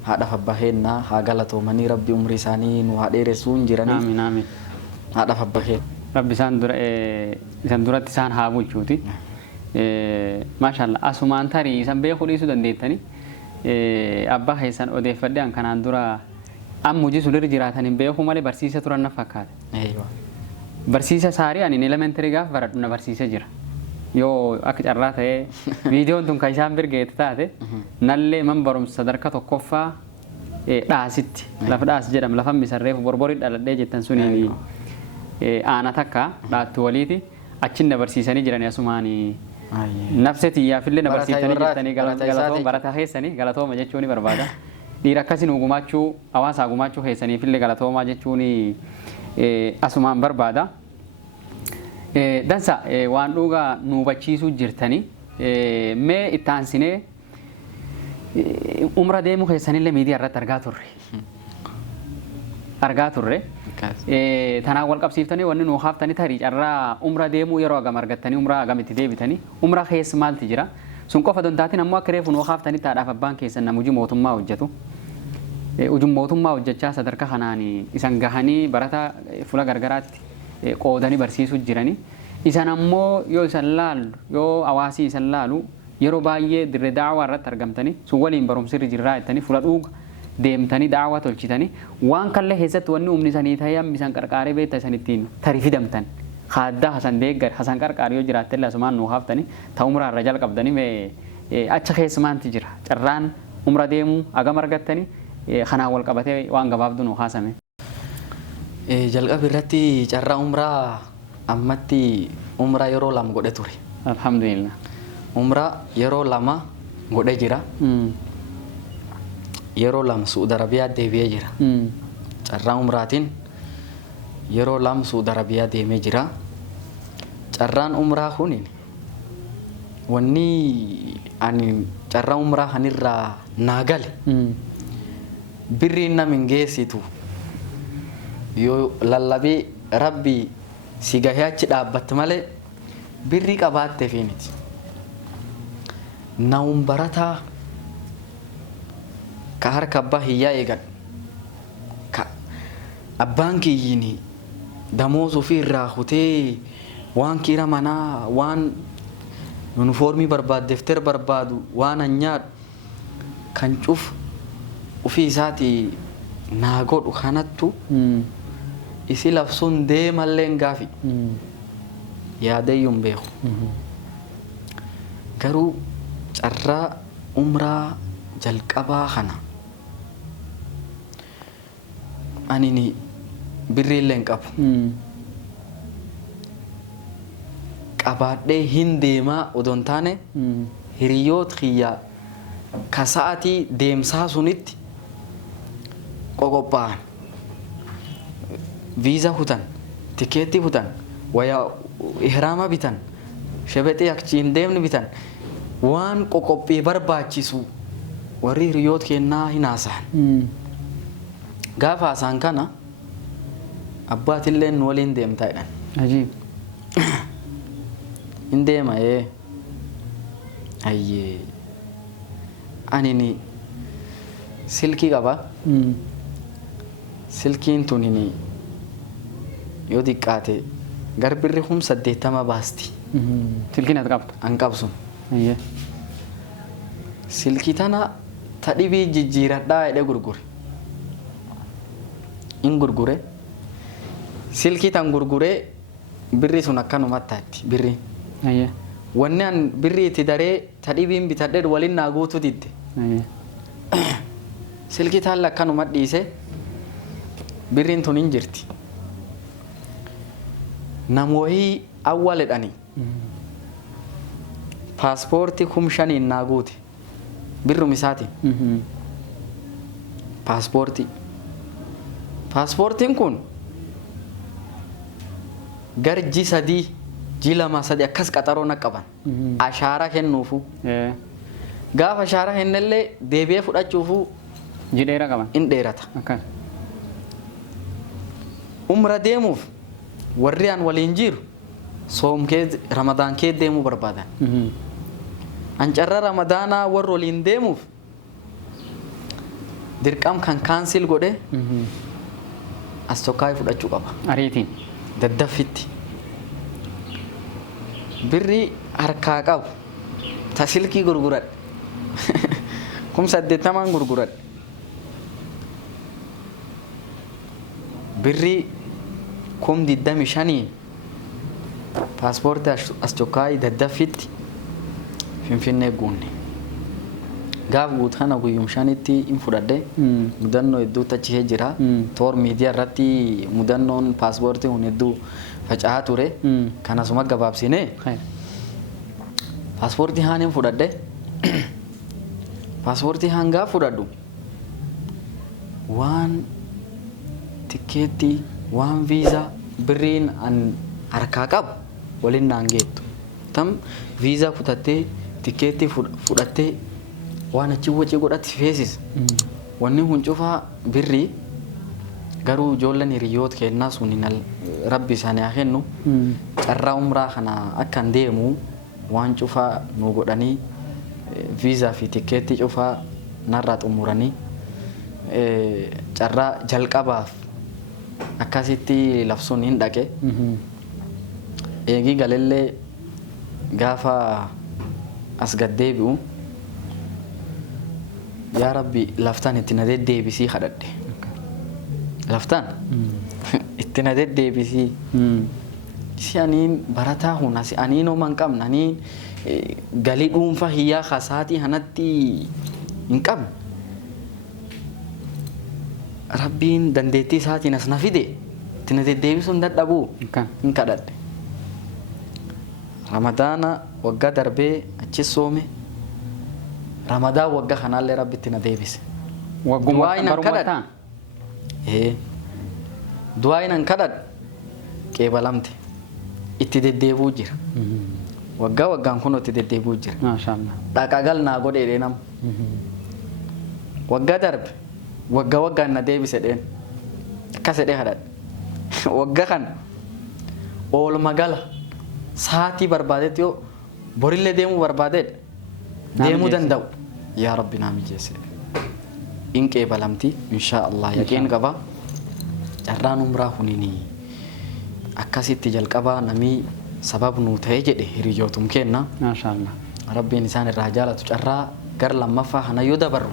Haadhaaf abbaa heennaa haa galatoomanii rabbi umrii isaanii nu haa dheeressuu hin jiranii. Haadhaaf abbaa heennaa. Rabbi isan duratti isaan haa bulchuuti. Maashaallah asumaan tarii isan beekuu dhiisuu dandeettanii abbaa keessan odeeffadhe an kanaan dura ammuji sulirra jiraatan hin beekuu malee barsiisa turan na fakkaata. Barsiisa saarii ani elementary gaaf baradhu na barsiisa jira. Yoo akka carraa ta'ee viidiyoon tun kan isaan birgeetti taate nallee man barumsa sadarkaa tokkoffaa dhaasitti lafa dhaas jedhama lafa misarreefu borborii dhaladhee jettan suniin aana takka dhaattu waliiti achin na barsiisanii jiranii asumaanii nafseti yaafillee na barsiisanii jirtanii galatooma barataa keessanii galatooma jechuun barbaada. Dhiira akkasiin gumaachuu hawaasaa gumaachuu keessaniifillee galatoomaa jechuun asumaan barbaada. Dansa waan dhugaa nu hubachiisuu jirtanii mee itti aansinee umra deemuu keessanillee miidiyaa irratti argaa turre. Tanaan wal qabsiiftanii wanni nu haaftanii tarii carraa umra deemuu yeroo agam argattanii umra agamitti deebitanii umra keessa maalti jira sun qofa dontaatiin ammoo akka reefu nu haaftanii taadhaaf abbaan keessan nama hojii mootummaa hojjetu. Hojii mootummaa hojjechaa sadarkaa kanaan isan gahanii barata fuula gargaraatti qoodanii barsiisuu jiranii. Isan ammoo yoo isan laalu yoo hawaasii isan laalu yeroo baay'ee dirree daawwaa irratti argamtanii sun waliin barumsirri jirraa jettanii fuula dhuuga deemtanii daawwaa tolchitanii waan kallee keessatti wanni humni isanii ta'ee hammi isan qarqaaree beekta isan ittiin tarii fidamtan haaddaa hasan deeggar hasan qarqaaree yoo jiraattellee asumaan nu haaftanii ta'u umraa irra jalqabdanii mee acha keessa maanti jira carraan umra deemuu agam argattanii kanaan wal qabatee waan gabaabduu nu haasame. Jalqaba irratti carraa umraa ammatti umraa yeroo lama godhe ture. Alhamdulillah. Umraa yeroo lama godhe jira. Yeroo lama Saudi Arabiyaa deebi'ee jira. Carraa umraatiin yeroo lama Saudi Arabiyaa deemee jira. Carraan umraa kun wanni ani carraa umraa kanirraa naa gale birriin nam hin geessitu yoo lallabii rabbii si gahee achi dhaabbatte malee birrii qabaatteefi miti. Naum barataa ka harka abbaa hiyyaa eegan ka abbaan kiyyini damoos ofii irraa kutee waan kiira manaa waan yunifoormii barbaadu defter barbaadu waan anyaadhu kan cuf ofii isaati naa godhu kanattu isi labsuun deemalleen gaafi yaadayyuun beeku garuu carraa umraa jalqabaa kana anini birriillee hin qabu qabaadhee hin deemaa odoon taane hiriyoota kiyyaa ka sa'atii deemsaa sunitti qoqophaa'an viizaa kutan tikeettii kutan wayaa ihraama bitan shebexii achiin deemni bitan waan qoqophii barbaachisu warri hiriyoota kennaa hin haasa'an gaafa haasa'an kana abbaatillee nu waliin deemtaa jedhan ajiib hin deema ayyee anini silkii qaba silkiin tunini yoo xiqqaate garbirri 80 baasti silkiin ati qabdu an qabsun ayyee silkii tana ta dhibii jijjiiradhaa jedhee gurgure in gurgure silkii tan gurguree birri sun akkanumatti taatti birri ayyee wanni an birri itti daree ta dhibiin bitadhe waliin naa guutu didde ayyee silkii tan akkanumatti dhiise birriin tun hin jirti namoonni awwaaledhanii paaspoortii 5,000 naa guute birrum isaati paaspoortiin kun garji 3 ji 2 akkas qaxaroo na qaban ashaara kennuufu gaafa ashaara kennellee deebi'ee fudhachuufu jidheera qaban in dheerata akkas umra deemuuf warri an waliin jiru soomkee ramadaan kee deemuu barbaadan an carra ramadaanaa warri waliin deemuuf dirqam kan kaansil godhe as tokkaa fudhachuu qaba ariitiin daddaffitti birri harkaa qabu ta silkii gurguradhe 80,000 gurguradhe birri 25,000 paaspoortii as tokkaa daddaffitti finfinnee guunne gaaf guutana guyyum 5tti in fudhadhe mudannoo hedduutti achihee jira toor miidiyaa irratti mudannoon paaspoortii hun hedduu faca'aa ture kanasuma gabaabsine paaspoortii haan hin fudhadhe paaspoortii haan gaaf fudhadhu waan tikeettii waan viizaa birriin an harkaa qabu waliin naan geettu tam viizaa fudhattee tikeettii fudhattee waan achi wacii godhatti feesis wanni hun cufaa birrii garuu ijoolleen hiriyoota kennaa sun rabbi isaanii haa kennu carraa umraa kana akkan deemu waan cufaa nu godhanii viizaa fi tikeettii cufaa narraa xumuranii carraa jalqabaaf akkasitti labsuun hin dhaqe eegii galellee gaafa as gad deebi'u yaa rabbi laftaan itti na deddeebisii kadhadhe laftaan itti na deddeebisii si aniin barataa hun asi aniin homan qabna aniin galii dhuunfaa hiyyaa kasaatii hanatti hin qabne rabbiin dandeettii isaatiin as na fide itti na deddeebisuun dadhabuu hin kadhadhe ramadaana waggaa darbee achis soome ramadaan waggaa kanaallee rabbi itti na deebise du'aa inan kadhadhe du'aa inan kadhadhe qeebalamte itti deddeebuu jira waggaa waggaan kun itti deddeebuu jira maashaallah dhaqagal naa godheedhee nama waggaa darbe waggaa waggaan na deebise dheen akkas jedhee kadhadhe waggaa kan oolma gala saatii barbaadetti yoo borillee deemuu barbaadeedha deemuu danda'u yaa rabbi naa mijeesse inqee balamti insha Allah yaqeen qaba carraan umraa hunini akkasitti jalqaba nami sabab nu ta'e jedhe hiriyootum kenna ما شاء الله rabbiin isaan irraa jaalatu carraa gar lammaffaa hana yoo dabarru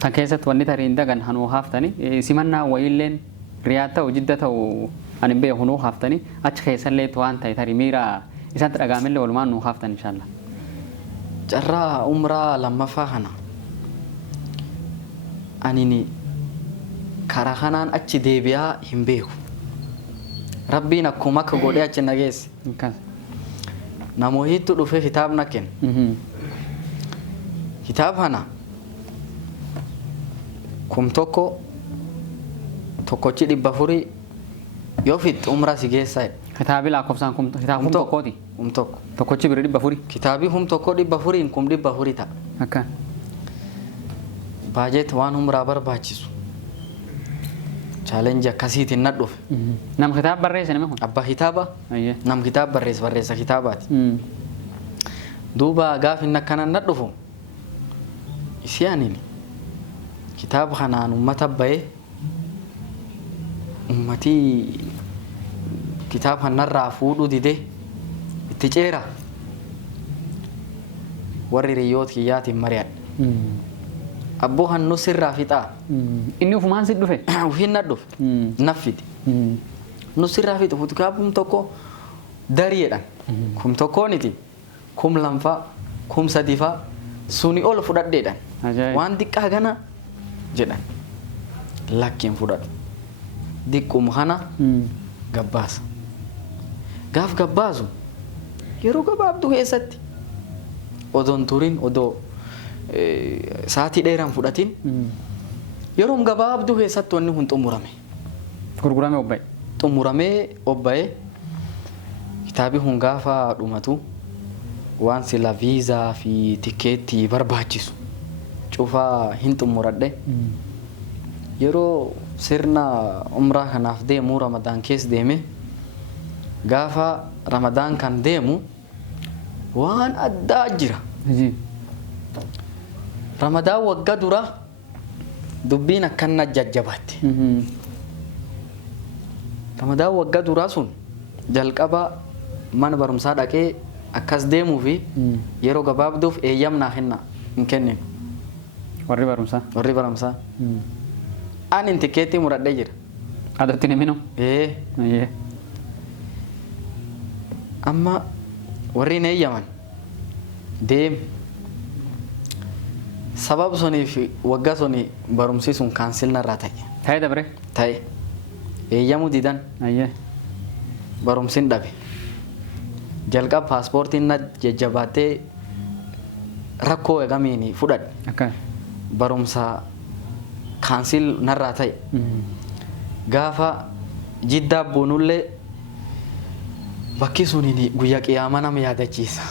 tan keessatti wanni tariin dagan hanuu haaftani simannaa wayiilleen riyaa ta'u jidda ta'u ani bee hunuu haaftani achi keessallee waan ta'e tarii miira isaatti dhagaamellee walumaan nuu haaftan inshallah carraa umraa lammaffaa hana anini karaa kanaan achi deebi'aa hin beeku rabbiin akkuma akka godhee achi nageesse akkas namoottu dhufee kitaabna kenna kitaab kana kum tokkochi 400 yoo fit umraa si geessaa kitaabi lakkoofsaan kitaabum tokkooti tokko tokkochi bira 400 kitaabii tokko 400 kum 400 ta'a akka baajet waan umraa barbaachisu challenge akkasiitiin na dhufe nam kitaab barreesse nama kun abba kitaaba ayyee nam kitaab barreessa kitaabaati duuba gaafin akkanan na dhufu isiyaanini kitaaba kanaan ummata baye ummatii kitaaba kanarraa fuudhu dide itti ceera warri riyyoot kiyyaatiin mari'adhe abboo hannu sirraa fixaa inni ufumaan si dhufe ufiin na dhufe naffiti nu sirraa fixu kitaabum tokko dariidhaan kum tokkooniti kum lamfaa kum sadifaa suni ol fudhadheedhaan Ajaa'iba. waan diqqaa gana jedhan lakkiin fudhadhu diqqum kana gabbaasa gaaf gabbaasu yeroo gabaabduu keessatti odoon turin odoo saatii dheeraan fudhatin yeroo gabaabduu keessatti wanni kun xumurame gurgurame obba'e xumuramee obba'e kitaabi kun gaafa dhumatu waan sila viizaa fi tikeettii barbaachisu cufaa hin xumuradhe yeroo sirna umraa kanaaf deemu ramadaan keessa deeme gaafa ramadaan kan deemu waan addaa jira ramadaan waggaa dura dubbiin akkana jajjabaatti ramadaan waggaa duraa sun jalqaba mana barumsaa dhaqee akkas deemuu fi yeroo gabaabduuf eeyyamnaa hin kennin warri barumsaa warri barumsaa ani tikeettii muradhee jira adotti niminu ayyee amma warri hin eeyyaman deem sabab suniif waggaa suni barumsi sun kaansil narraa ta'e dabre ta'e eeyyamuu didan ayyee barumsin dhabe jalqaba paaspoortiin na jajjabaattee rakkoo eegamiin fudhadhe akka barumsa kaansil narraa ta'e gaafa jiddaa buunullee bakki suniin guyyaa qiyaamaa nama yaadachiisa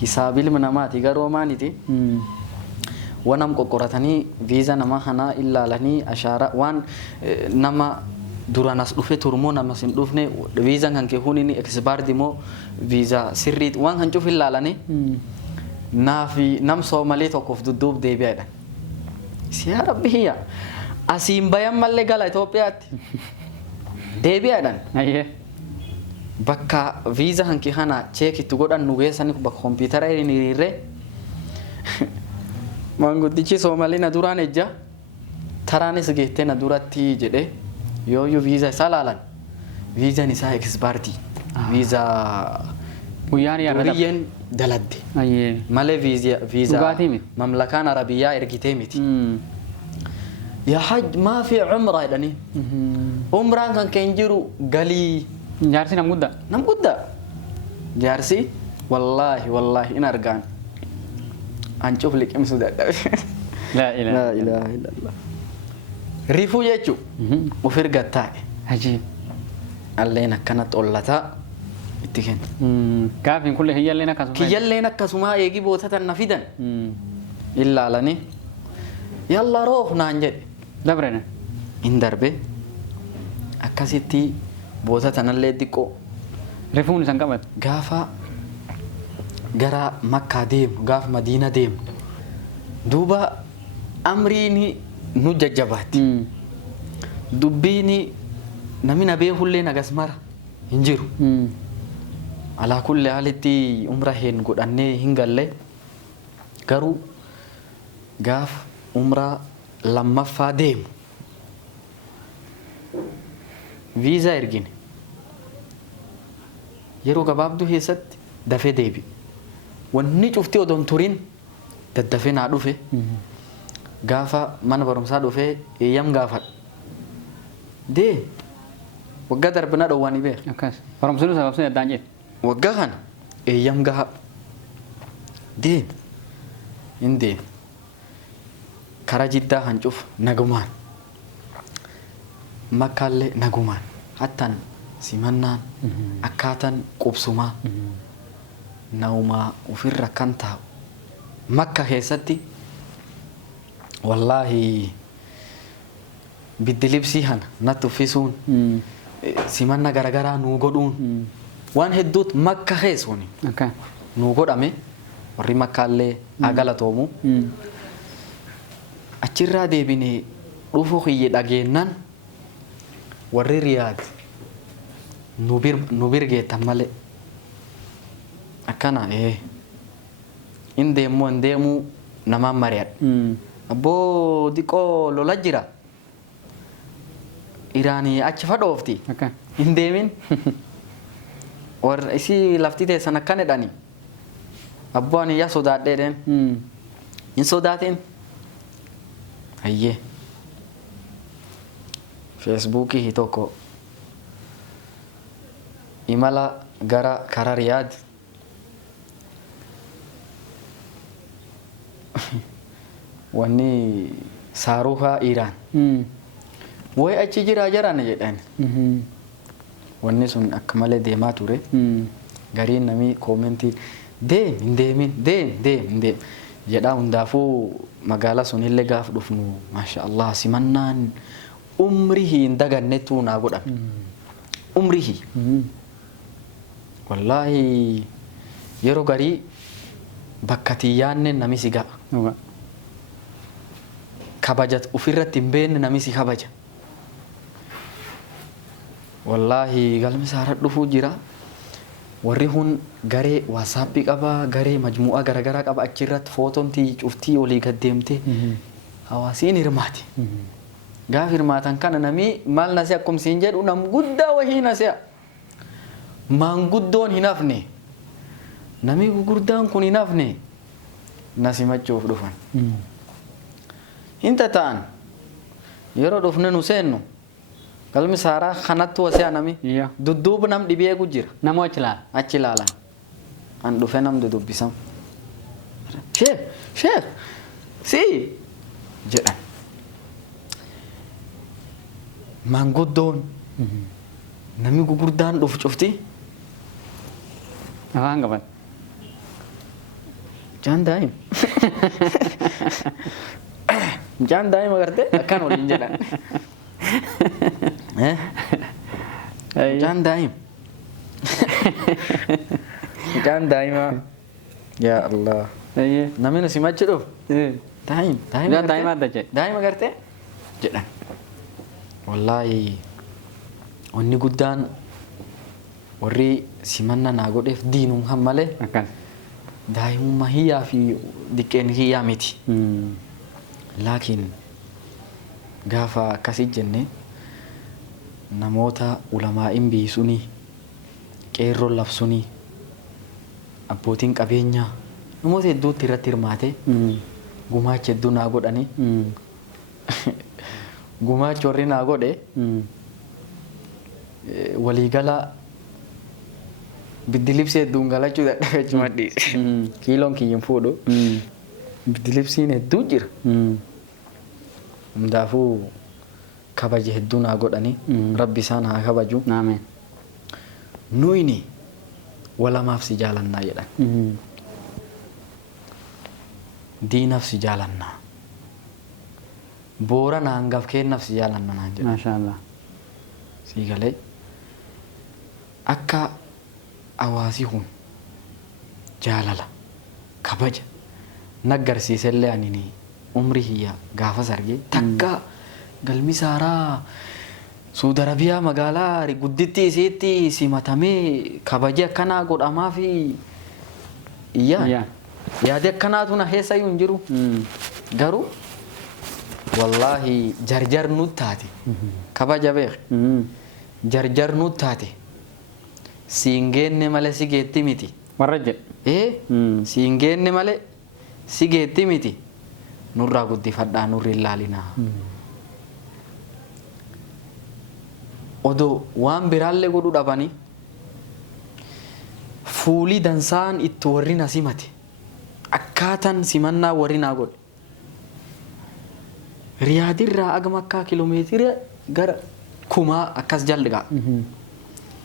hisaabii ilma namaati garuu maaniti wanam qoqqoratanii viizaa nama kanaa ilaalanii ashaaraa waan nama duraan as dhufe turmoo nama sin dhufne viizaan kan kee huniin ekspaardi moo viizaa sirriit waan kan cuuf ilaalanii naafi nam soomalee tokkoof dudduub deebi'aadha siyaa rabbi hiyya asiin bayan mallee gala Itoophiyaatti deebi'aadhaan ayyee bakka viizaa kan kee kana cheekitti godhan nu geessanii bakka kompiitara hiriirree maanguddichi soomalii na duraan ejja taraanis geettee na duratti jedhe yooyyuu viizaa isaa laalan viizaan isaa ekspaartii viizaa guyyaan yaarra duriyyeen daladde ayyee malee viizaa Dhugaatii miti. mamlakaan arabiyyaa ergitee miti yaa haj maa fi cumraa jedhanii umraan kan keen jiru galii jaarsi nam guddaa nam guddaa jaarsi wallaahi in argaan an cuf liqimsu dadhabe laa laa ilaaha illallah rifuu jechuu ufir gattaa'e ajiib alleen akkanatti ollataa itti kenna gaafin kulle hiyyalleen akkasuma kiyyalleen akkasumaa eegi bootatan na fidan ilaalanii yalla roof naan jedhe dabrena in darbe akkasitti bootatanallee xiqqoo rifuun isan qabate gaafa gara makkaa deemu gaafa madiina deemu duuba amriini nu jajjabaatti dubbiini namni na beekullee nagas mara hin jiru alaa kulli haalitti umra heen godhannee hin galle garuu gaaf umraa lammaffaa deemu viizaa ergine yeroo gabaabduu keessatti dafee deebi wanni cufti odoon turin daddafee naa dhufe gaafa mana barumsaa dhufee eeyyam gaafadha dee waggaa darbina dhowwaanii beera akkas barumsuun sababsuu addaan jedhe waggaa kana eeyyam gaha deem hin deem kara jiddaa hancuuf nagumaan makkaallee nagumaan hattan simannaan akkaataan qubsumaa naumaa ofirra kan taa'u makka keessatti wallaahi biddilibsii hana natti uffisuun simanna garagaraa nuu godhuun waan hedduut makka keessuuni nuu godhame warri makkaallee agalatoomu achirraa deebinee dhufuu kiyye dhageennan warri riyaad nu birgeettan malee akkana in deemuu namaan mari'adha abboo diqoo lola jira iraanii achi fadhoofti hin deemin warra isii lafti teessan akkan jedhani abboo ani yaa sodaadheedheen hin sodaatin hayyee feesbuukii tokko imala gara kara riyaad wanni saaruhaa iraan way achi jira jarana jedhan wanni sun akka malee deemaa ture gariin namii koomentii deem hin deemin jedhaa hundaafuu magaalaa sunillee gaaf dhufnu maasha Allah simannaan umrihi hin dagannetu naa godhame umrihi wallaahi yeroo garii bakka tiyyaanne nami si ga'a kabajat ofirratti hin beekne nami si kabaja wallaahi galmi saara dhufuu jira warri hun garee waasappii qaba garee majmu'aa garagaraa qaba achirratti footontii cuftii olii gaddeemte hawaasiin hirmaati gaaf hirmaatan kana namii maal nase akkumsiin jedhu nam guddaa wahii nase maanguddoon hin hafne namii gurguddaan kun hin hafne nasimachuuf dhufan hinta ta'an yeroo dhufne nu seennu galmi saaraa kanattu wasee nami dudduuba nam dhibee gujjira namoo achi ilaalan an dhufe nam dudubbisam sheekh si jedhan maanguddoon nami gurguddaan dhufu cufti afaan qaban jaan daa'im jaan daa'im agarte akkan waliin jedhan jaan daa'im jaan daa'ima yaa Allah namni simachi dhuf daa'im daa'im agarte jedhan wallaahi wanni guddaan warri simanna naa godheef diinum han malee daa'imummaa hiyyaa fi diqqeen hiyyaa miti laakiin gaafa akkasii jenne namoota ulamaa'in biisunii qeerroon labsunii abbootiin qabeenyaa namoota hedduutti irratti hirmaate gumaacha hedduu naa godhanii gumaacha warri naa godhe waliigala biddilibsii hedduun galachuu dadhabeechu madhi kiiloon kiyyin fuudhu biddilibsiin hedduu jira hundaafuu kabaja hedduu naa godhanii rabbi isaan haa kabaju nuyini walamaaf si jaalannaa jedhan diinaaf si jaalannaa boora naangaaf kennaaf si jaalannaa naan jedhan maashaallah sii galee akka hawaasii hun jaalala kabaja naggarsiisellee anini umrii hiyya gaafas argee takka galmi saaraa Suudi Arabiyaa magaalaa gudditti isiitti simatamee kabaja akkanaa godhamaa fi iyyaa yaade akkanaatu na keessa iyyuu hin jiru. Garuu wallaahi jarjar nutti taate kabaja beek jarjar nutti taate siin geenne malee si geetti miti. Warra jedhe. Siin geenne malee si geetti miti nurraa guddifadhaa nurri ilaalinaa. Odoo waan biraallee godhuu dhabanii fuulii dansaan itti warri na simate akkaataan simannaa warri naa godhe Riyaadirraa aga Makkaa kiloomeetira gara 1000 akkas jalligaa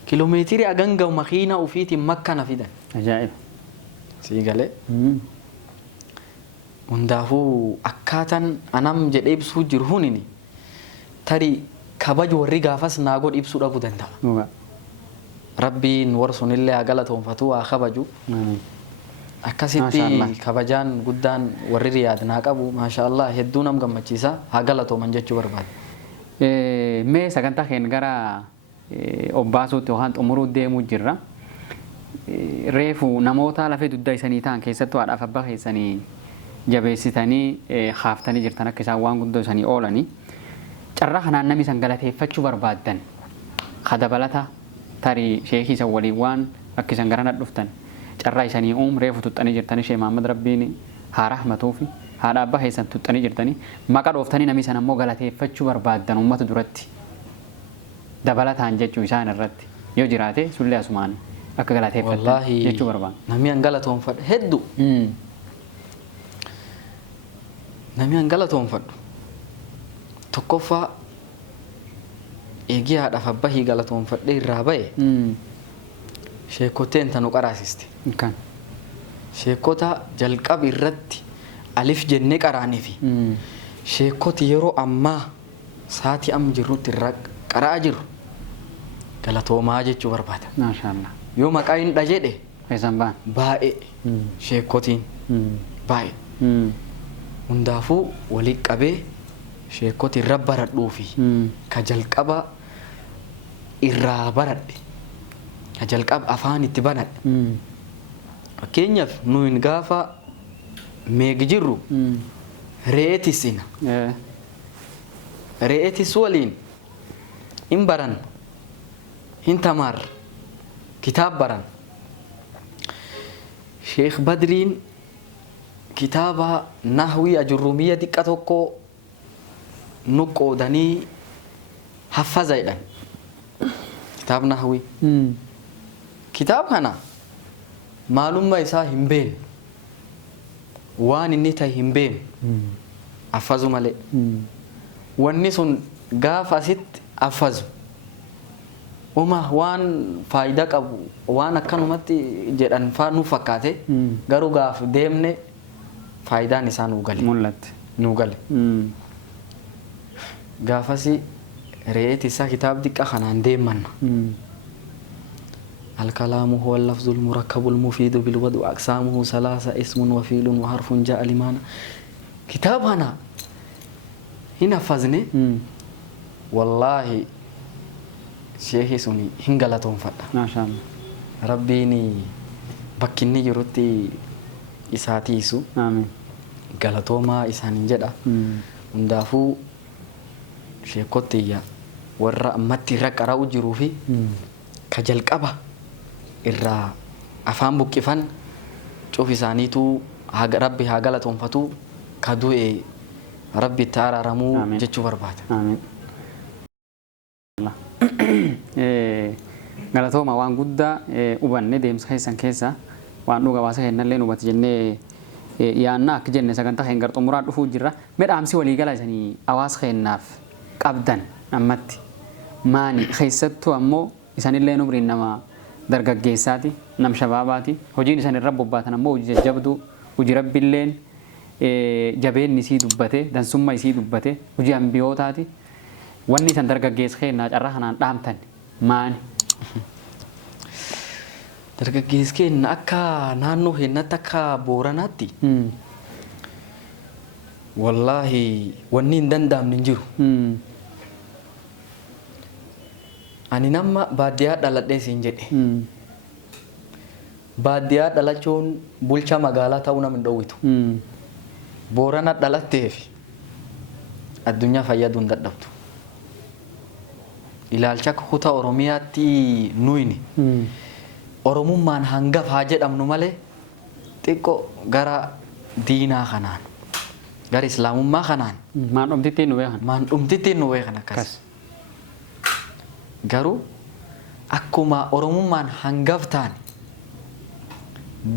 kiloomeetira agan gahu makiina ufiitiin Makka na fidan. Ajaa'iba. Sii galee hundaafuu akkaataan anam jedhee ibsuu jiru hunini tarii kabaju warri gaafas naa godhe ibsuu dhabuu danda'a. Rabbiin warra sunillee haa galatoonfatu haa kabaju. Akkasitti kabajaan guddaan warri Riyaad naa qabu maashaallah hedduu nam gammachiisa haa galatooman jechuu barbaada. Mee sagantaa keenya gara obbaasuutti yookaan xumuruu deemuu jirra. Reefu namoota lafee dugda isanii ta'an keessattuu haadhaaf abbaa keessanii jabeessitanii haaftanii jirtan akka isaan waan guddoo isanii oolanii carraa kanaan namni isan galateeffachuu barbaaddan ka dabalata tarii sheekii isan waliin waan akka isan garana dhuftan carraa isanii reefu tuxxanii jirtanii Sheekh Mahammad Rabbiin haa rahmatuufi haadha abbaa keessan tuxxanii jirtanii maqa dhooftanii namni isan ammoo galateeffachuu barbaaddan uummata duratti dabalataan jechuu isaan irratti yoo jiraate sullee asumaan akka galateeffatan jechuu barbaada. Namni an galatoonfadhu hedduu. Namni an galatoonfadhu tokkoffaa eegii haadhaaf abbaa galatoonfadhee irraa ba'e sheekoteen tanu qaraasiste. Sheekota jalqaba irratti alif jennee qaraanifi sheekoti yeroo ammaa saatii amma jirrutti irraa qaraa jiru galatoomaa jechuu barbaada. Maashaallah. Yoo maqaa hin dhajedhe baay'ee sheekotiin baay'ee hundaafuu walii qabee sheekoti irra baradhuufi ka jalqaba irraa baradhe ka jalqaba afaan itti banadhe fakkeenyaaf nuyin gaafa meeg jirru re'eetisina re'eetis waliin hin baran hin tamaar kitaab baran Sheekh Badriin kitaaba nahwii ajurruumiyya xiqqa tokko nu qoodanii haffaza jedhan kitaab nahwii kitaab kana maalummaa isaa hin beekne waan inni ta'e hin beekne affazu malee wanni sun gaafa asitti affazu waan faayidaa qabu waan akkanumatti jedhan faa nu fakkaate garuu gaaf deemne faayidaan isaa nuu gale mul'atte nuu gale gaafasi re'eeti isaa kitaab xiqqa kanaan deemanna الكلام هو اللفظ المركب المفيد بالوضع أقسامه ثلاثة اسم وفيل وحرف جاء لمعنى كتاب هنا هنا فزني والله شيخي سوني هنغلاتهم فدا ما شاء الله ربيني بكني جرتي إساتيسو آمين غلاتوما إسانين جدا وندافو شيخوتي يا ورا أمتي رقرا وجروفي كجلقبا irraa afaan buqqifan cuuf isaaniitu rabbi haa galatoonfatu ka du'e rabbi itti araaramuu jechuu barbaada. Galatooma waan guddaa hubanne deemsa keessan keessa waan dhuga baasa kennallee hubate jennee yaanna akka jenne sagantaa keenya xumuraa dhufuu jirra. Midhaamsi waliigala isanii hawaasa keenyaaf qabdan ammatti maani keessattuu ammoo isanillee umriin nama dargaggeessaati nam shabaabaati hojiin isan irra bobbaatan ammoo hojii jajjabduu hojii rabbiilleen jabeenni isii dubbate dansummaa isii dubbate hojii ambiyootaati wanni isan dargaggeessa keenyaa carraa kanaan dhaamtan maani dargaggeessa keenya akka naannoo keenyatti akka booranaatti والله ونين دندام ننجرو أنا نما باديات دلتني سنجد باديات دلتون بولشا مقالة تونا من دويتو بورانا دلتي في الدنيا فيادون ددبتو إلى الشك خطا أورومياتي نويني أورومو من هنغف حاجة أمنو مالي تيكو غرا دينا خنان غرا إسلام ما خنان maan dhumtittiin nu beekan man dhumtittiin nu beekan akkas garuu akkuma oromummaan hangaf taane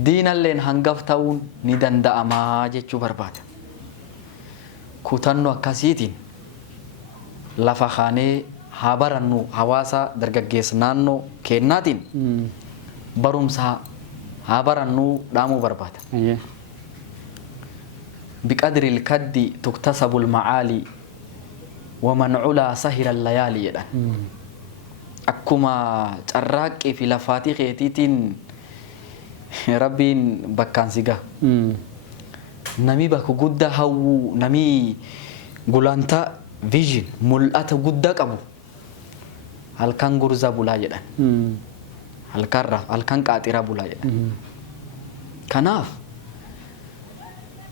diinalleen hangaf ta'uun ni danda'amaa jechuu barbaada kutannoo akkasiitiin lafa kaanee haa barannu hawaasa dargaggeessa naannoo kennaatiin barumsa haa barannu dhaamuu barbaada بقدر الكد تكتسب المعالي ومن علا سهر الليالي يدان أكما تراك في لفاتي خيتيتين ربين بكان سيغا نمي باكو قد هاو نمي قلانتا فيجن ملأت قد قبو هل كان غرزا بلا يدان هل كان قاترا بلا يدان كناف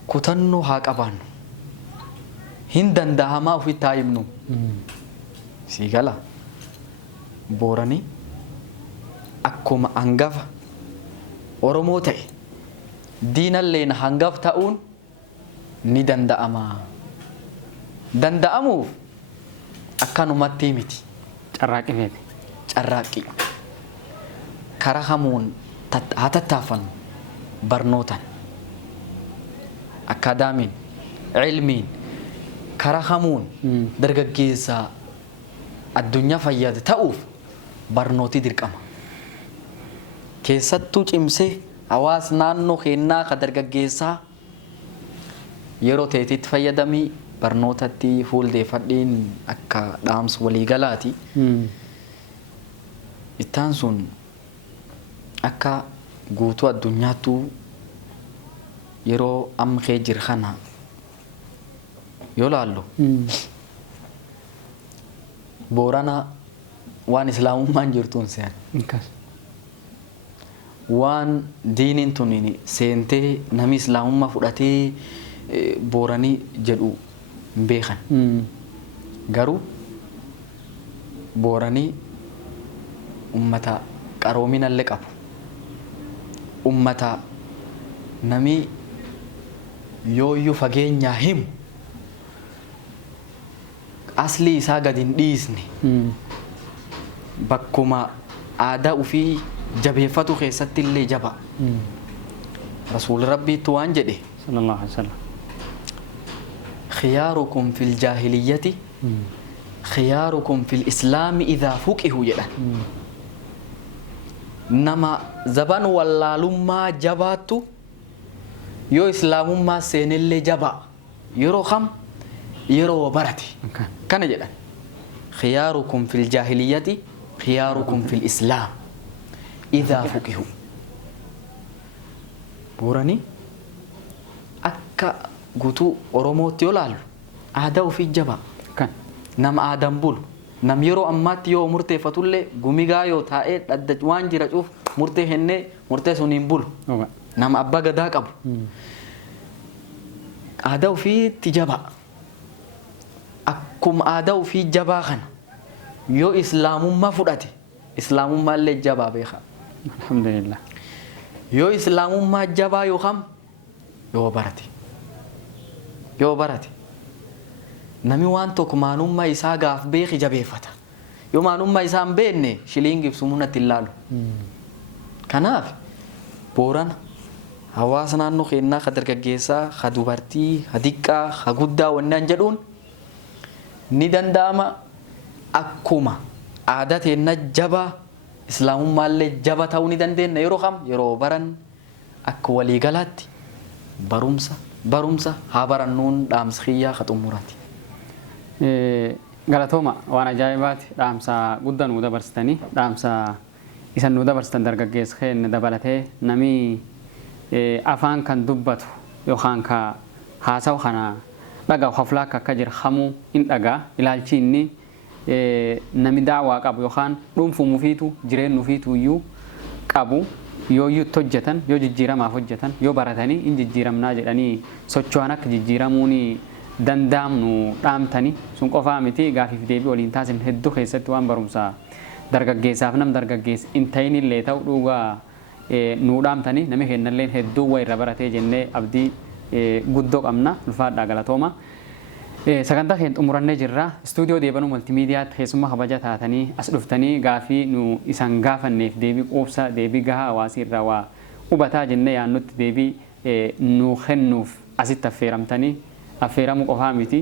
kutannoo haa qabaannu hin danda'amaa ofitti haa himnu sii gala booranii akkuma hangafa oromoo ta'e diinalleen hangaf ta'uun ni danda'amaa danda'amuuf akkanumatti miti carraaqii feete carraaqii karaa hamuun haa tattaafannu barnootaan أكاديمين علمين كرهمون درجة الدنيا فياد تأوف برنوتي دركما كيسات توج إمسه أواز نانو خينا كدرجة يرو تيتي فيادمي برنوتاتي فول دي فدين أكا دامس وليغالاتي إتانسون أكا غوتو الدنيا تو yeroo amma kee jir kana yoo laallu boorana waan islaamummaan jirtuun seen waan diiniin tuniin seentee nami islaamummaa fudhatee booranii jedhu hin beekan garuu booranii ummata qaroominallee qabu ummata nami yooyyuu fageenyaa himu aslii isaa gad hin dhiisne bakkuma aadaa ufii jabeeffatu keessatti illee jaba rasuul rabbiitu waan jedhe sallallahu alaihi wasallam khiyaarukum fil jaahiliyyati khiyaarukum fil islaami idhaa fuqihu jedhan nama zaban wallaalummaa jabaattu yoo islaamummaa seenillee jaba yeroo kam yeroo barate kana jedhan khiyaarukum fil jaahiliyyati khiyaarukum fil islaam idhaa fuqihu booranii akka guutuu oromootti yoo laallu aadaa ofii jaba nama aadaan bulu nam yeroo ammaatti yoo murteeffatullee gumigaa yoo taa'ee dhadda waan jira cuuf murtee hennee murtee suniin bulu nama abbaa gadaa qabu aadaa ofiitti jaba akkuma aadaa ofii jabaa kana yoo islaamummaa fudhate islaamummaa illee jabaa beeka alhamdulillah yoo islaamummaa jabaa yoo kam yoo barate nami waan tokko maanummaa isaa gaaf beeki jabeeffata yoo maanummaa isaa hin beekne shiliingiif sumunatti hin laalu kanaaf boorana hawaasa naannoo keenyaa ka dargaggeessaa ka dubartii ka diqqaa ka guddaa wannaan jedhuun ni danda'ama akkuma aadaa teenna jabaa islaamummaallee jaba ta'uu ni dandeenya yeroo kam yeroo baran akka waliigalaatti barumsa haa barannuun dhaamsa kiyyaa ka xumuraati. Galatooma waan ajaa'ibaati dhaamsa guddaa nuu dabarsitanii dhaamsa isan nuu dabarsitan dargaggeessa keenya dabalatee namni afaan kan dubbatu yookaan ka haasawu kana dhagaa haflaa akka jir hamuu in dhagaa ilaalchi inni nami daawaa qabu yookaan dhuunfuu fiitu jireenyu fiitu iyyuu qabu yoo iyyutti hojjetan yoo jijjiiramaaf hojjetan yoo baratanii in jijjiiramnaa jedhanii socho'an akka jijjiiramuun danda'amnu dhaamtanii sun qofaa miti gaafiif deebii waliin taasisan hedduu keessatti waan barumsaa dargaggeessaaf nam dargaggeessa in ta'in illee ta'u dhugaa nuu dhaamtanii nami kennalleen hedduu waa irra baratee jennee abdii guddoo qabna ulfaadhaa galatooma. Sagantaa keenya xumurannee jirra. Istuudiyoo Deebanuu Maltiimiidiyaatti keessummaa kabaja taatanii as dhuftanii gaafii nu isan gaafanneef deebii quubsaa deebii gahaa hawaasii irraa waa hubataa jennee yaannutti deebii nu kennuuf asitti affeeramtanii affeeramuu qofaa miti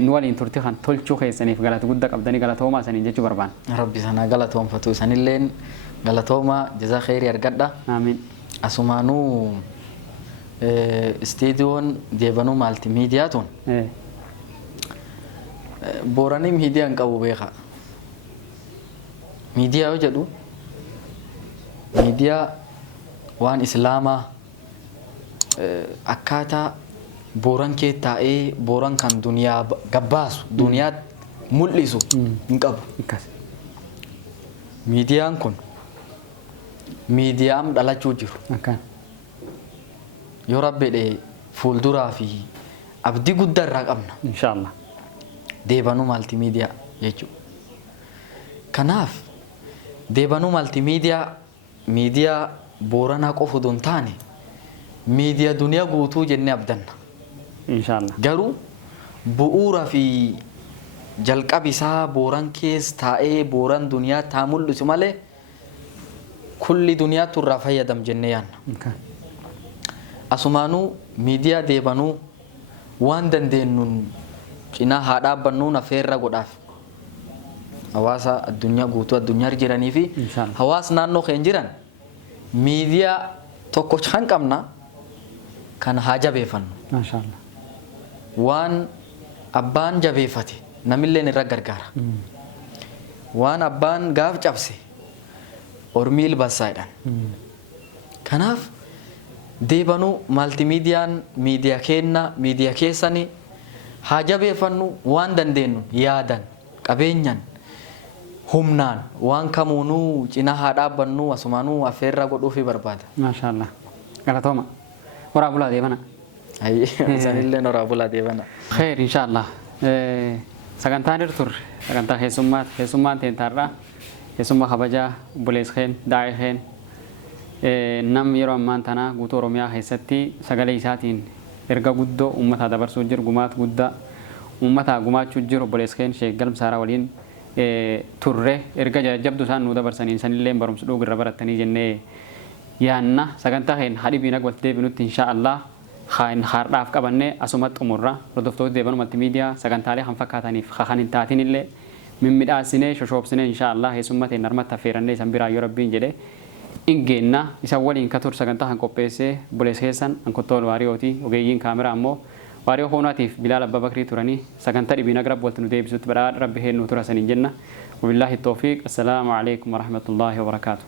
nu waliin turtii kan tolchuu keessaniif galata guddaa qabdanii galatoomaa isaniin jechuu barbaanna. Rabbi sana galatoomfatu isanilleen galatooma jazaa khairii argadha. Amiin. Asumaanuu istuudiyoon Deebanuu Maltiimiidiyaatuun booranii miidiyaan qabu beeka. Miidiyaa yoo jedhu miidiyaa waan islaamaa akkaataa booran kee taa'ee booran kan duniyaa gabbaasu duniyaa mul'isu hin qabu. Miidiyaan kun miidiyaam dhalachuu jiru. Yoo rabbeedhe fuulduraa fi abdii guddaa irraa qabna. Inshaallah. Deebanuu Maltiimiidiyaa jechuudha. Kanaaf Deebanuu Maltiimiidiyaa miidiyaa booranaa qofa osoo hin taane miidiyaa duniyaa guutuu jennee abdanna. Inshaallah. Garuu bu'uuraa fi jalqabi isaa booran keessa taa'ee booran duniyaa taa mul'isu malee kulli duniyaatu irraa fayyadam jennee yaanna. Asumaanuu miidiyaa Deebanuu waan dandeenyuun cinaa haa dhaabbannuu affeerra godhaaf hawaasa addunyaa guutuu addunyaa jiranii fi hawaasa naannoo keenya jiran miidiyaa tokko kan qabna kan haa jabeeffannu. Maashaallah. Waan abbaan jabeeffate namilleen irra gargaara. Waan abbaan gaaf cabse ormii ilbaasaadhaan. Kanaaf Deebanuu Maltiimiidiyaan miidiyaa kenna miidiyaa keessanii haa jabeeffannu waan dandeenyu yaadan qabeenyan humnaan waan kamuunuu cinaa haa dhaabbannu asumaanuu affeerraa godhuufi barbaada. Maashaallah. Galatooma. Waraabulaa Deebana. Sanillee waraabulaa Deebana. Khair inshaallah. Sagantaan irtur sagantaa keessummaan teentarraa keessummaa kabajaa buleeskeen daa'ikeen nam yeroo ammaan tanaa guutuu Oromiyaa keessatti sagalee isaatiin erga guddoo uummataa dabarsuu jiru gumaat guddaa uummataa gumaachuu jiru buleeskeen Sheek Galmsaaraa waliin turre erga jajjabduu isaan nu dabarsaniin sanillee barumsa dhuugirra barattanii jennee yaanna sagantaa keenya hadhibiin akka walitti deebinutti inshaallah haardhaaf qabannee asumatti xumurra hordoftoota Deebanuu Maltiimiidiyaa sagantaalee kan fakkaataniif kan hin taatin illee mimmiidhaasinee shoshoobsinee inshaallah keessummateen harmatti affeerannee isan biraa yoo rabbiin jedhe ingeenna isa waliin katur sagantaa kan qopheessee buleeskeessan ankottool waariyooti ogeeyyiin kaameraa ammoo waariyoo hoonaatiif Bilaal Abbaa Bakrii turanii sagantaa dhibiina gara walitti nu deebisutti badhaadha rabbi heennuu tura saniin jenna. Wabillaahi tawfiiq. Assalaamu alaikum warahmatullaahi wabarakaatuh.